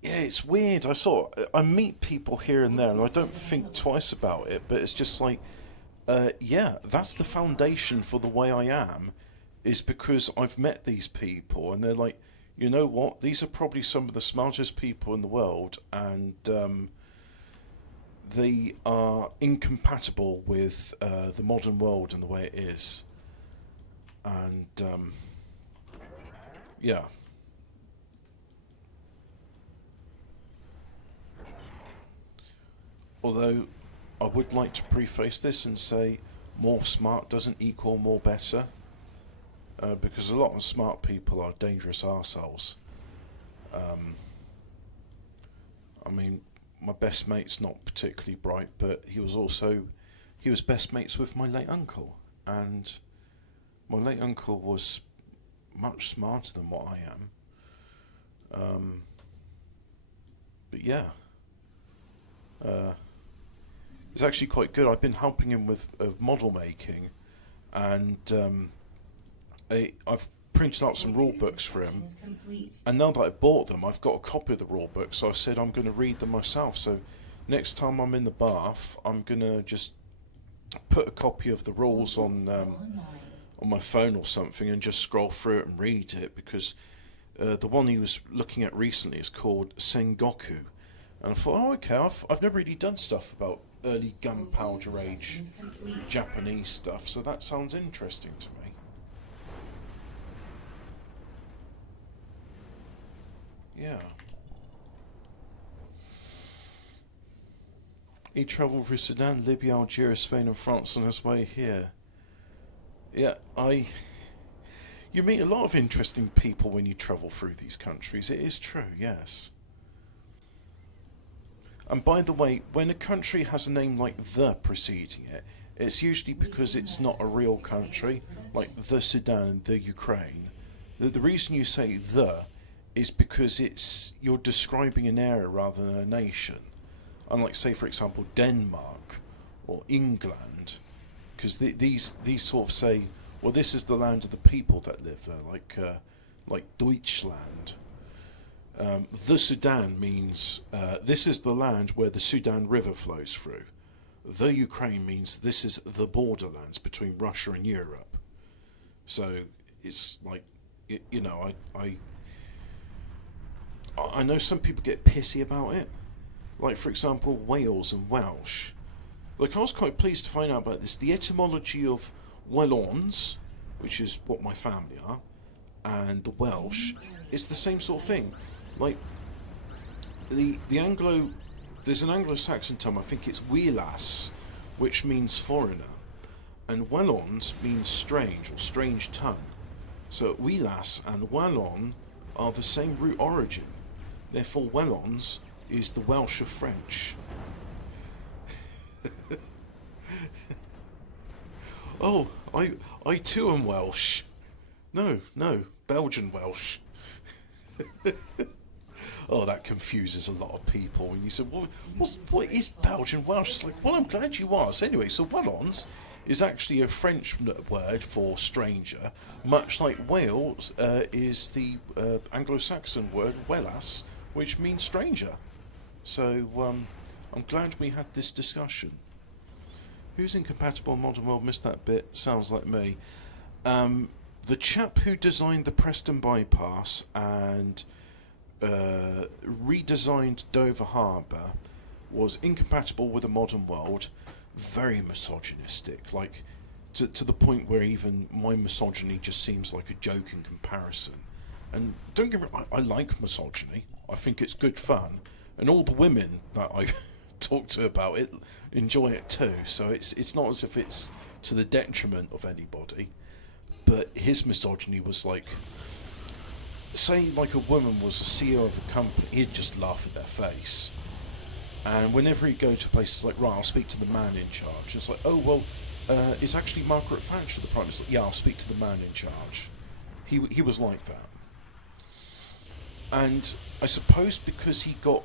Yeah, it's weird. I meet people here and there, and I don't think twice about it. But it's just like, yeah, that's the foundation for the way I am, is because I've met these people, and they're like, you know what? These are probably some of the smartest people in the world, and they are incompatible with the modern world and the way it is. And yeah, although I would like to preface this and say more smart doesn't equal more better, because a lot of smart people are dangerous arseholes. Um, I mean, my best mate's not particularly bright, but he was best mates with my late uncle, and my late uncle was much smarter than what I am. Um, but yeah, uh, it's actually quite good. I've been helping him with model making, and I've printed out some rule books for him. And now that I bought them, I've got a copy of the rule book. So I said I'm going to read them myself. So next time I'm in the bath, I'm going to just put a copy of the rules on my phone or something and just scroll through it and read it, because the one he was looking at recently is called Sengoku, and I thought, oh, okay, I've never really done stuff about early gunpowder age Japanese stuff, so that sounds interesting to me. Yeah. He travelled through Sudan, Libya, Algeria, Spain, and France on his way here. Yeah, You meet a lot of interesting people when you travel through these countries. It is true, yes. And by the way, when a country has a name like the preceding it, it's usually because it's not a real country, like the Sudan, the Ukraine. The reason you say the is because you're describing an area rather than a nation. Unlike, say, for example, Denmark or England, because these sort of say, well, this is the land of the people that live there, like Deutschland. The Sudan means this is the land where the Sudan River flows through. The Ukraine means this is the borderlands between Russia and Europe. So it's like, you know, I know some people get pissy about it, Like, for example, Wales and Welsh. Like, I was quite pleased to find out about this. The etymology of Wallons, which is what my family are, and the Welsh, is the same sort of thing. Like, the Anglo... There's an Anglo-Saxon term, I think it's Wheelas, which means foreigner. And Wallons means strange, or strange tongue. So Wheelas and Wallon are the same root origin. Therefore, Wallons is the Welsh of French. Oh, I too am Welsh. No, Belgian Welsh. Oh, that confuses a lot of people. When you say, what is Belgian Welsh? It's like, well, I'm glad you asked. Anyway, so Wallons is actually a French word for stranger, much like Wales is the Anglo-Saxon word Wellas, which means stranger. So I'm glad we had this discussion. Who's incompatible in modern world? Missed that bit. Sounds like me. The chap who designed the Preston bypass and redesigned Dover Harbour was incompatible with the modern world. Very misogynistic, like to the point where even my misogyny just seems like a joke in comparison. And don't get me wrong, I like misogyny. I think it's good fun, and all the women that I talk to about it enjoy it too. So it's not as if it's to the detriment of anybody. But his misogyny was like, say like a woman was a CEO of a company, he'd just laugh at their face. And whenever he'd go to places like, right, I'll speak to the man in charge. It's like, oh, well, it's actually Margaret Thatcher the Prime Minister. Yeah, I'll speak to the man in charge. He was like that. And I suppose because he got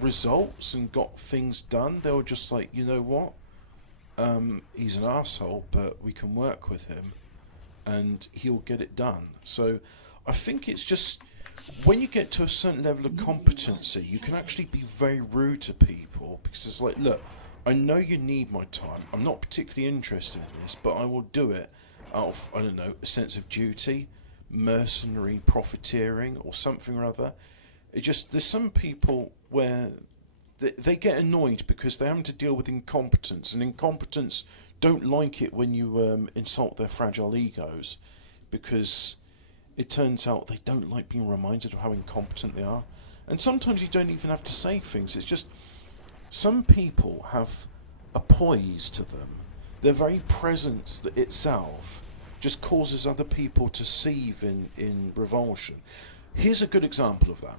results and got things done, they were just like, you know what? He's an arsehole, but we can work with him and he'll get it done. So I think it's just... when you get to a certain level of competency, you can actually be very rude to people because it's like, look, I know you need my time. I'm not particularly interested in this, but I will do it out of, I don't know, a sense of duty, mercenary profiteering or something or other. It just, there's some people where they get annoyed because they're having to deal with incompetence, and incompetence don't like it when you insult their fragile egos, because it turns out they don't like being reminded of how incompetent they are. And sometimes you don't even have to say things. It's just some people have a poise to them. Their very presence itself just causes other people to seethe in revulsion. Here's a good example of that.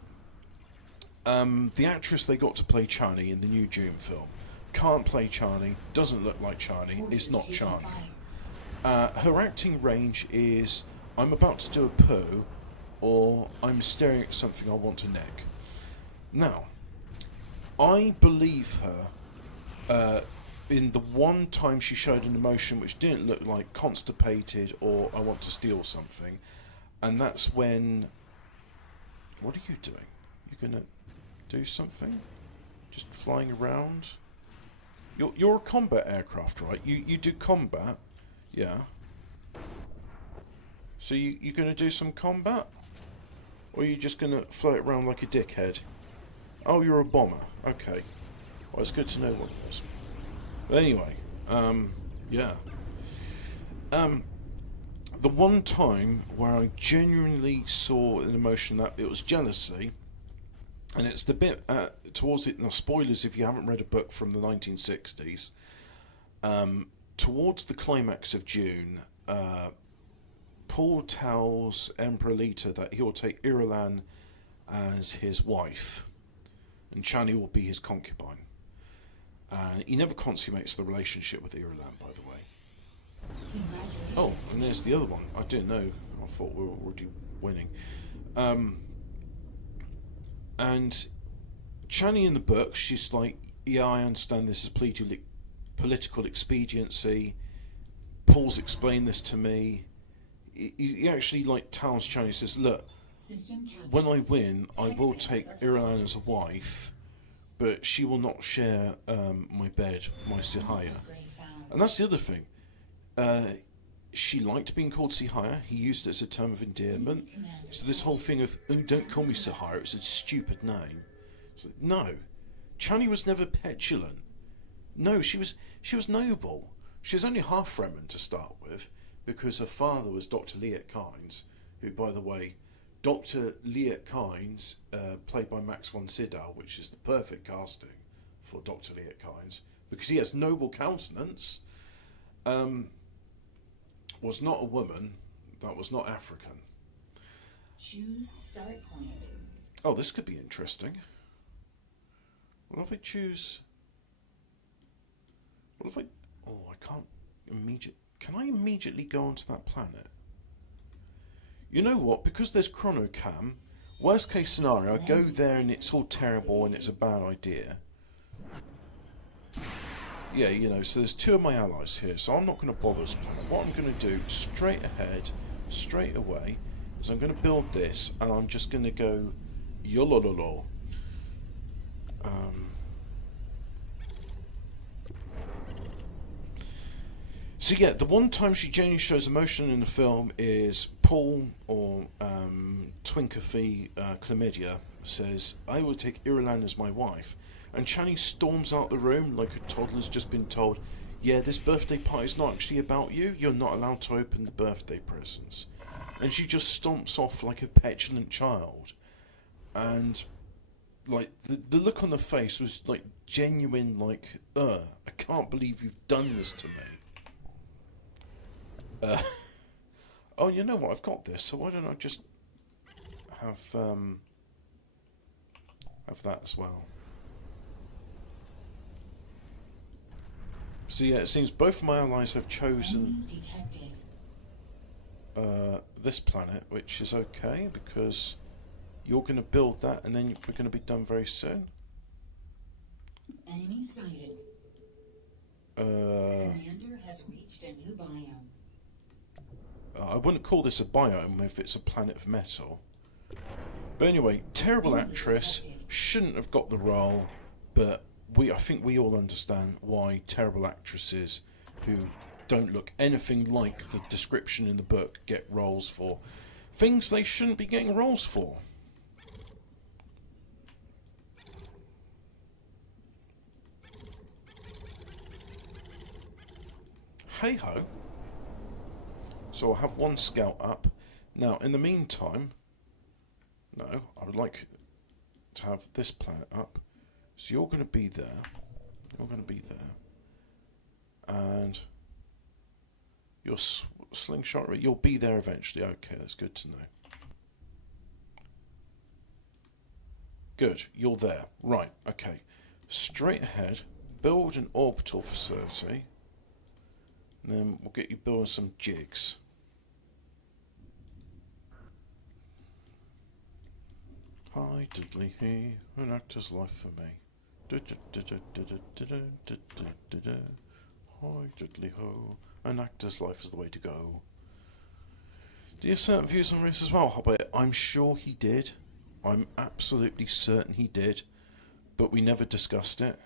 The actress they got to play Chani in the new Dune film can't play Chani, doesn't look like Chani, is not Chani. Her acting range is... I'm about to do a poo, or I'm staring at something I want to neck. Now, I believe her in the one time she showed an emotion which didn't look like constipated or I want to steal something, and that's when... What are you doing? You gonna do something? Just flying around? You're a combat aircraft, right? You do combat? Yeah. So you're going to do some combat? Or are you just going to float around like a dickhead? Oh, you're a bomber. Okay. Well, it's good to know what it is. But anyway, yeah. The one time where I genuinely saw an emotion that it was jealousy, and it's the bit towards it, now spoilers if you haven't read a book from the 1960s, towards the climax of Dune, Paul tells Emperor Leto that he will take Irulan as his wife, and Chani will be his concubine. And he never consummates the relationship with Irulan, by the way. Oh, and there's the other one. I didn't know. I thought we were already winning. And Chani in the book, she's like, yeah, I understand this is political expediency. Paul's explained this to me. He actually like tells Chani, he says, look, when I win, I will take Irulan as a wife, but she will not share my bed, my Sihaya. And that's the other thing. She liked being called Sihaya. He used it as a term of endearment. So this whole thing of, oh, don't call me Sihaya, it's a stupid name. It's like, no. Chani was never petulant. No, she was noble. She was only half Fremen to start with, because her father was Dr. Liet Kynes, who, by the way, Dr. Liet Kynes, played by Max von Sydow, which is the perfect casting for Dr. Liet Kynes, because he has noble countenance, was not a woman, that was not African. Choose start point. Oh, this could be interesting. What if I choose... What if I... Oh, I can't immediately... Can I immediately go onto that planet? You know what? Because there's chronocam, worst case scenario, I go there and it's all terrible and it's a bad idea. Yeah, you know, so there's 2 of my allies here, so I'm not going to bother this planet. What I'm going to do, straight ahead, straight away, is I'm going to build this, and I'm just going to go... Yolololo. So yeah, the one time she genuinely shows emotion in the film is Paul, or Twinkafee Chlamydia, says, "I will take Irulan as my wife." And Chani storms out the room like a toddler's just been told, "Yeah, this birthday party's not actually about you. You're not allowed to open the birthday presents." And she just stomps off like a petulant child. And like the look on the face was like genuine, like, I can't believe you've done this to me. Oh, you know what? I've got this, so why don't I just have that as well? So yeah, it seems both of my allies have chosen this planet, which is okay because you're going to build that, and then we're going to be done very soon. Enemy sighted. Commander has reached a new biome. I wouldn't call this a biome if it's a planet of metal. But anyway, terrible actress, shouldn't have got the role, but I think we all understand why terrible actresses who don't look anything like the description in the book get roles for things they shouldn't be getting roles for. Hey ho. So I'll have one scout up. Now, in the meantime, no, I would like to have this planet up. So you're going to be there. You're going to be there. And your slingshot, you'll be there eventually. Okay, that's good to know. Good, you're there. Right, okay. Straight ahead, build an orbital facility. And then we'll get you building some jigs. Hi diddly he, an actor's life for me. Hi diddly ho, an actor's life is the way to go. Do you have certain views on race as well, Hobbit? I'm sure he did. I'm absolutely certain he did. But we never discussed it.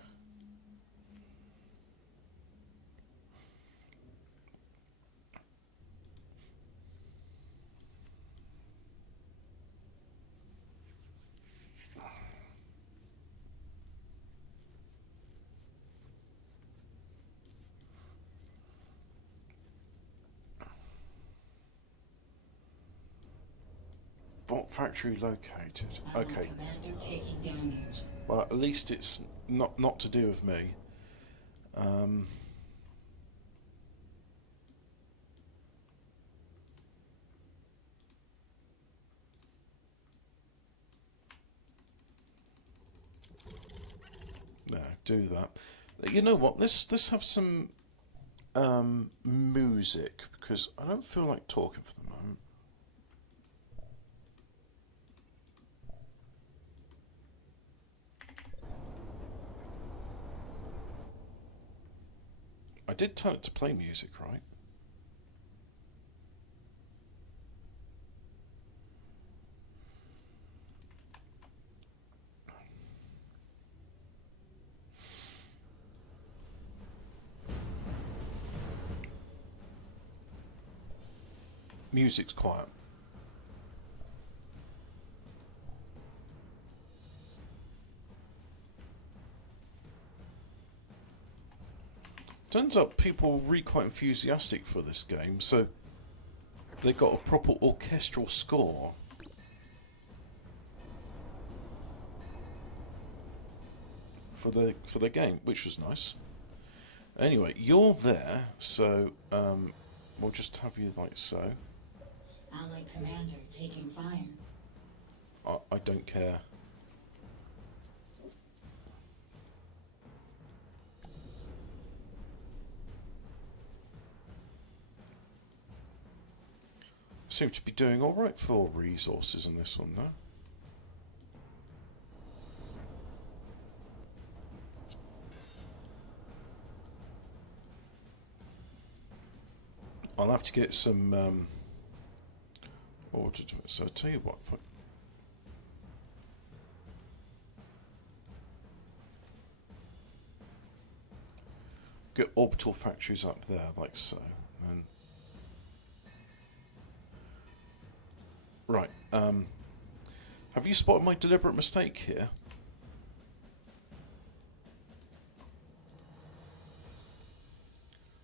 Bot factory located. Okay. Commander taking damage. Well, at least it's not to do with me. No, do that. You know what? Let's have some music, because I don't feel like talking for the moment. I did tell it to play music, right? Music's quiet. Turns out people were really quite enthusiastic for this game, so they got a proper orchestral score. For the game, which was nice. Anyway, you're there, so we'll just have you like so. Allied commander taking fire. I don't care. Seem to be doing alright for resources in this one, though. I'll have to get some order to it. So I'll tell you what. Get orbital factories up there, like so. And right. Have you spotted my deliberate mistake here?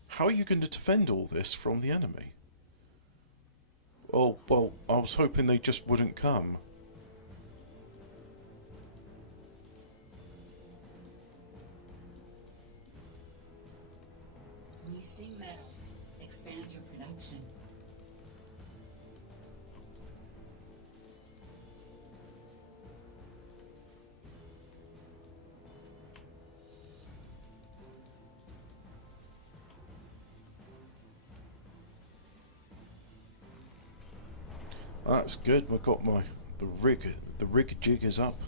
How are you going to defend all this from the enemy? Oh, well, I was hoping they just wouldn't come. Wasting metal. Expand your production. That's good. We've got the rig jig is up.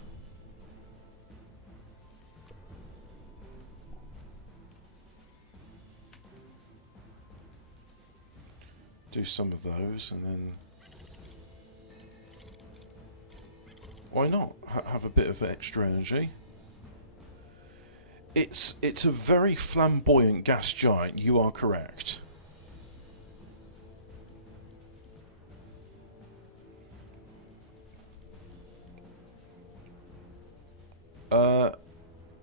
Do some of those, and then why not have a bit of extra energy? It's a very flamboyant gas giant. You are correct.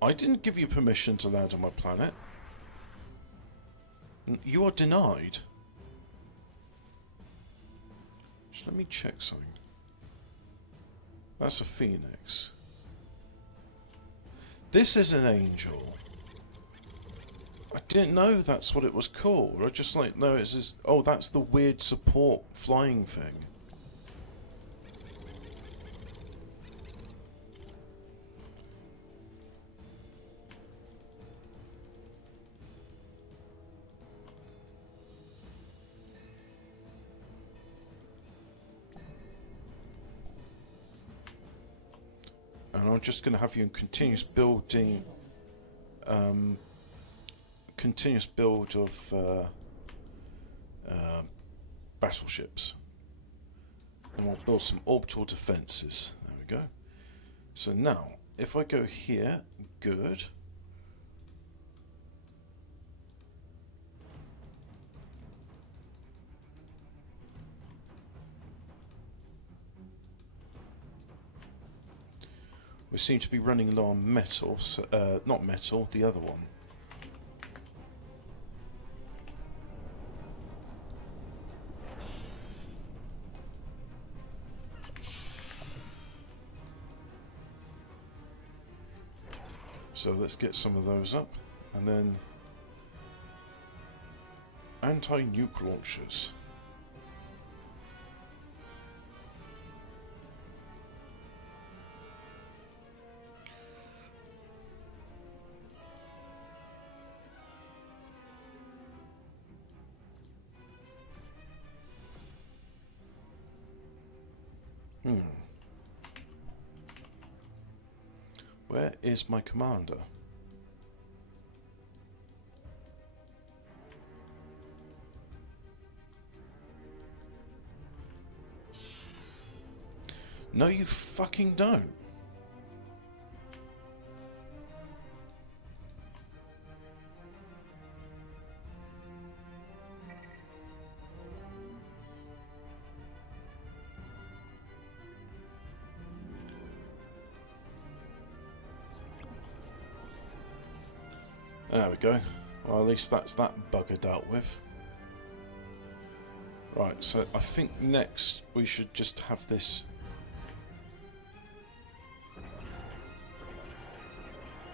I didn't give you permission to land on my planet. You are denied. Just let me check something. That's a phoenix. This is an angel. I didn't know that's what it was called. I just like, no, it's just, oh, that's the weird support flying thing. And I'm just going to have you in continuous building, continuous build of battleships. And we'll build some orbital defences. There we go. So now, if I go here, good. We seem to be running low on metal, so, not metal, the other one. So let's get some of those up, and then anti-nuke launchers. Where is my commander? No, you fucking don't. There we go. Well, at least that's that bugger dealt with. Right, so I think next we should just have this...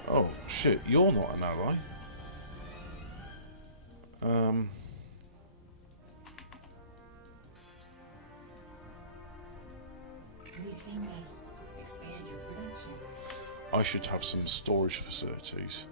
Oh, shit, you're not an ally. Reclaim metal. Expand your production. I should have some storage facilities.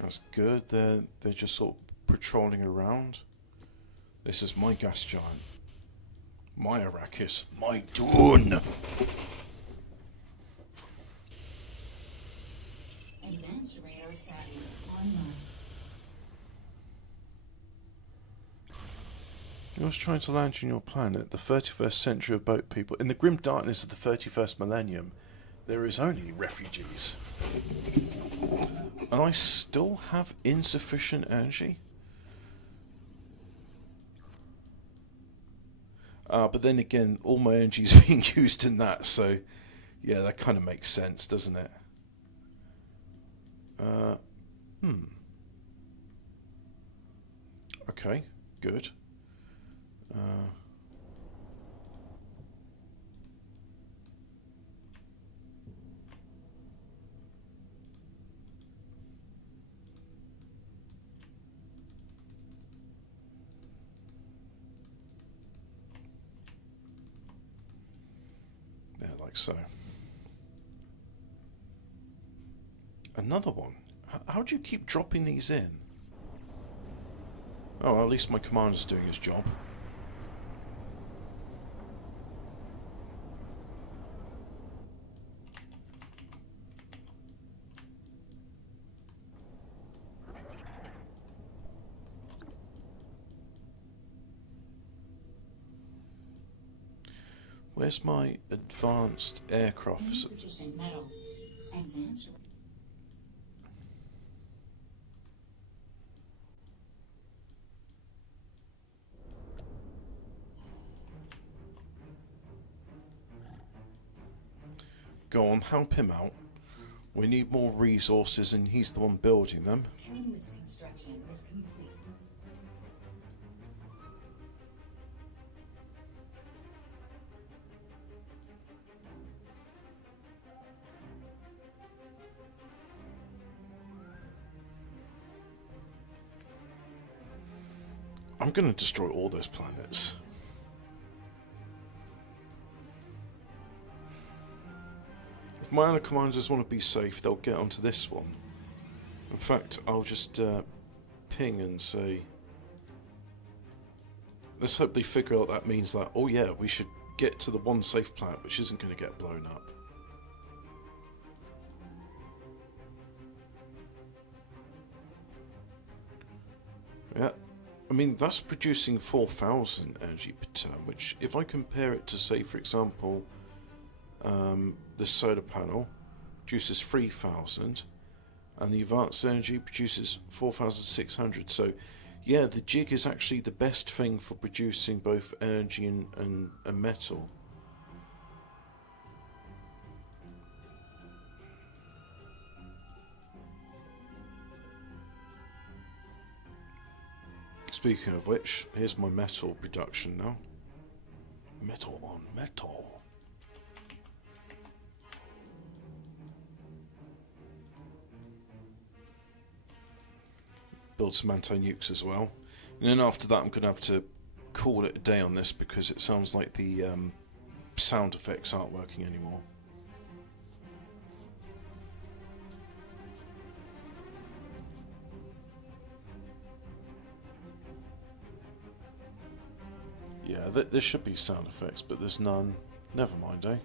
That's good. They're just sort of patrolling around. This is my gas giant. My Arrakis. My Dune. Advanced radar satellite online. Yours trying to land on your planet, the 31st century of boat people. In the grim darkness of the 31st millennium, there is only refugees. And I still have insufficient energy? But then again, all my energy is being used in that, so yeah, that kind of makes sense, doesn't it? Okay, good. Yeah, like so. Another one. How do you keep dropping these in? Oh, well, at least my commander's doing his job. Where's my advanced aircraft? Insufficient metal. Advanced. Go on, help him out. We need more resources and he's the one building them. Helmut's construction is complete. I'm going to destroy all those planets. If my other commanders want to be safe, they'll get onto this one. In fact, I'll just ping and say... Let's hope they figure out that means that, oh yeah, we should get to the one safe planet which isn't going to get blown up. Yeah. I mean, that's producing 4,000 energy per turn, which, if I compare it to, say, for example, this solar panel produces 3,000, and the advanced energy produces 4,600. So, yeah, the jig is actually the best thing for producing both energy and metal. Speaking of which, here's my metal production now. Metal on metal. Build some anti-nukes as well. And then after that I'm going to have to call it a day on this because it sounds like the sound effects aren't working anymore. Yeah, there should be sound effects, but there's none. Never mind, eh?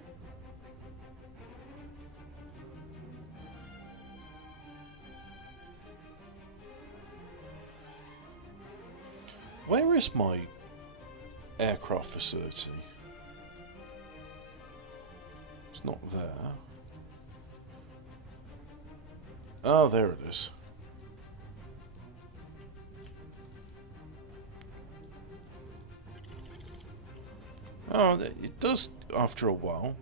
Where is my aircraft facility? It's not there. Oh, there it is. Oh, it does after a while.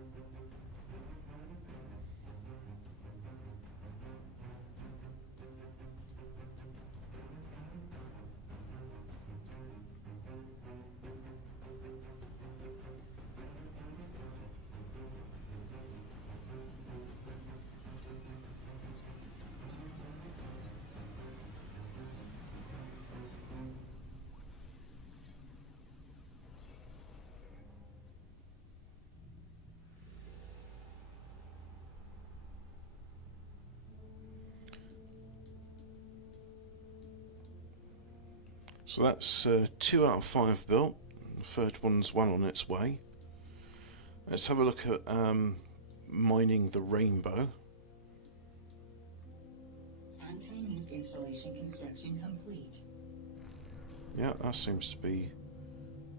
So that's 2 out of 5 built. The third one's well on its way. Let's have a look at mining the rainbow. Anti-nuke installation construction complete. Yeah, that seems to be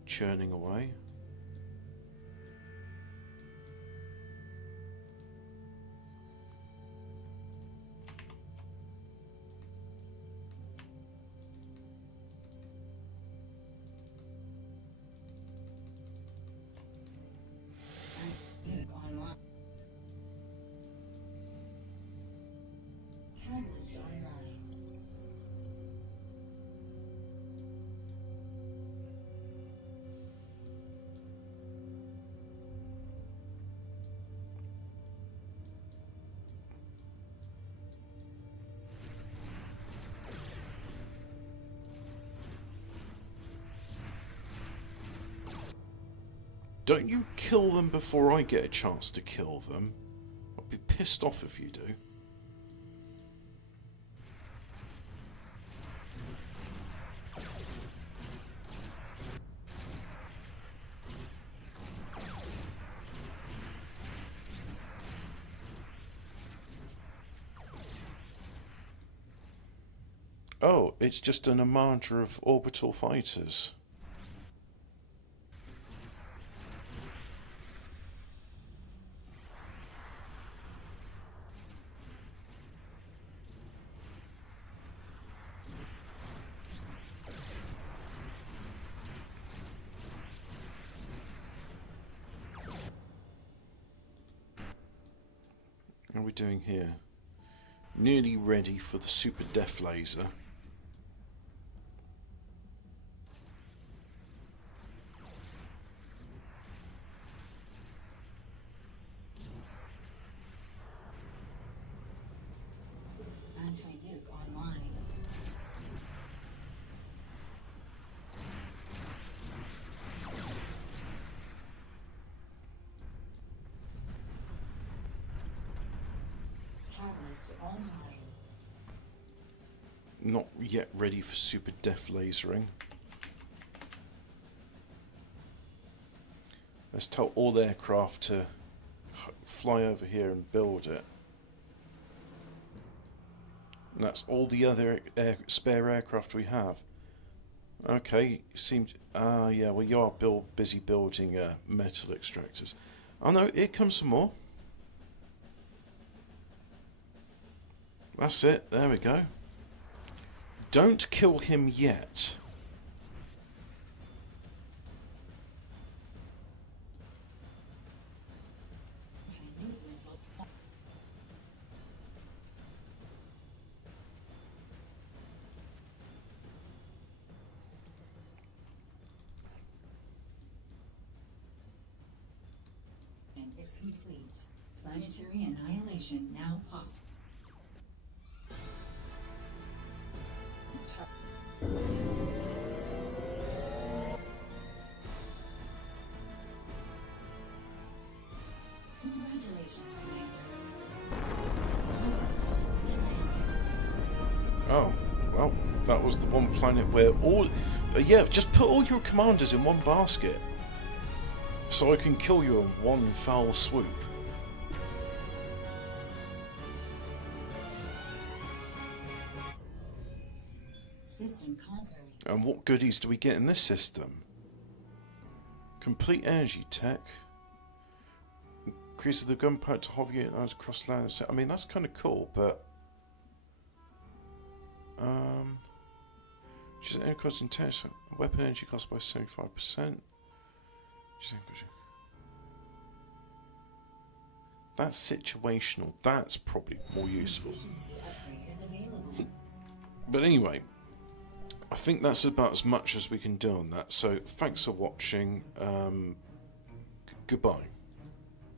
churning away. Nuke online. Catalyst online. Don't you kill them before I get a chance to kill them. I'll be pissed off if you do. Oh, it's just an armada of orbital fighters. How are we doing here? Nearly ready for the super death laser. Anti-nuke online. Catalyst online. Not yet ready for super death lasering. Let's tell all aircraft to fly over here and build it. And that's all the other spare aircraft we have. Okay, seems... yeah, well you are busy building metal extractors. Oh no, here comes some more. That's it, there we go. Don't kill him yet. Anti-nuke missile. Is complete. Planetary annihilation now possible. Congratulations, Commander. Oh, well, that was the one planet where all... yeah, just put all your commanders in one basket. So I can kill you in one foul swoop. System conquered. And what goodies do we get in this system? Complete energy tech. Increases the gunpowder to hover units across land. I mean, that's kind of cool, but... Just energy cost intense. Weapon energy cost by 75%. That's situational. That's probably more useful. Efficiency upgrade is available. But anyway, I think that's about as much as we can do on that. So thanks for watching. Goodbye.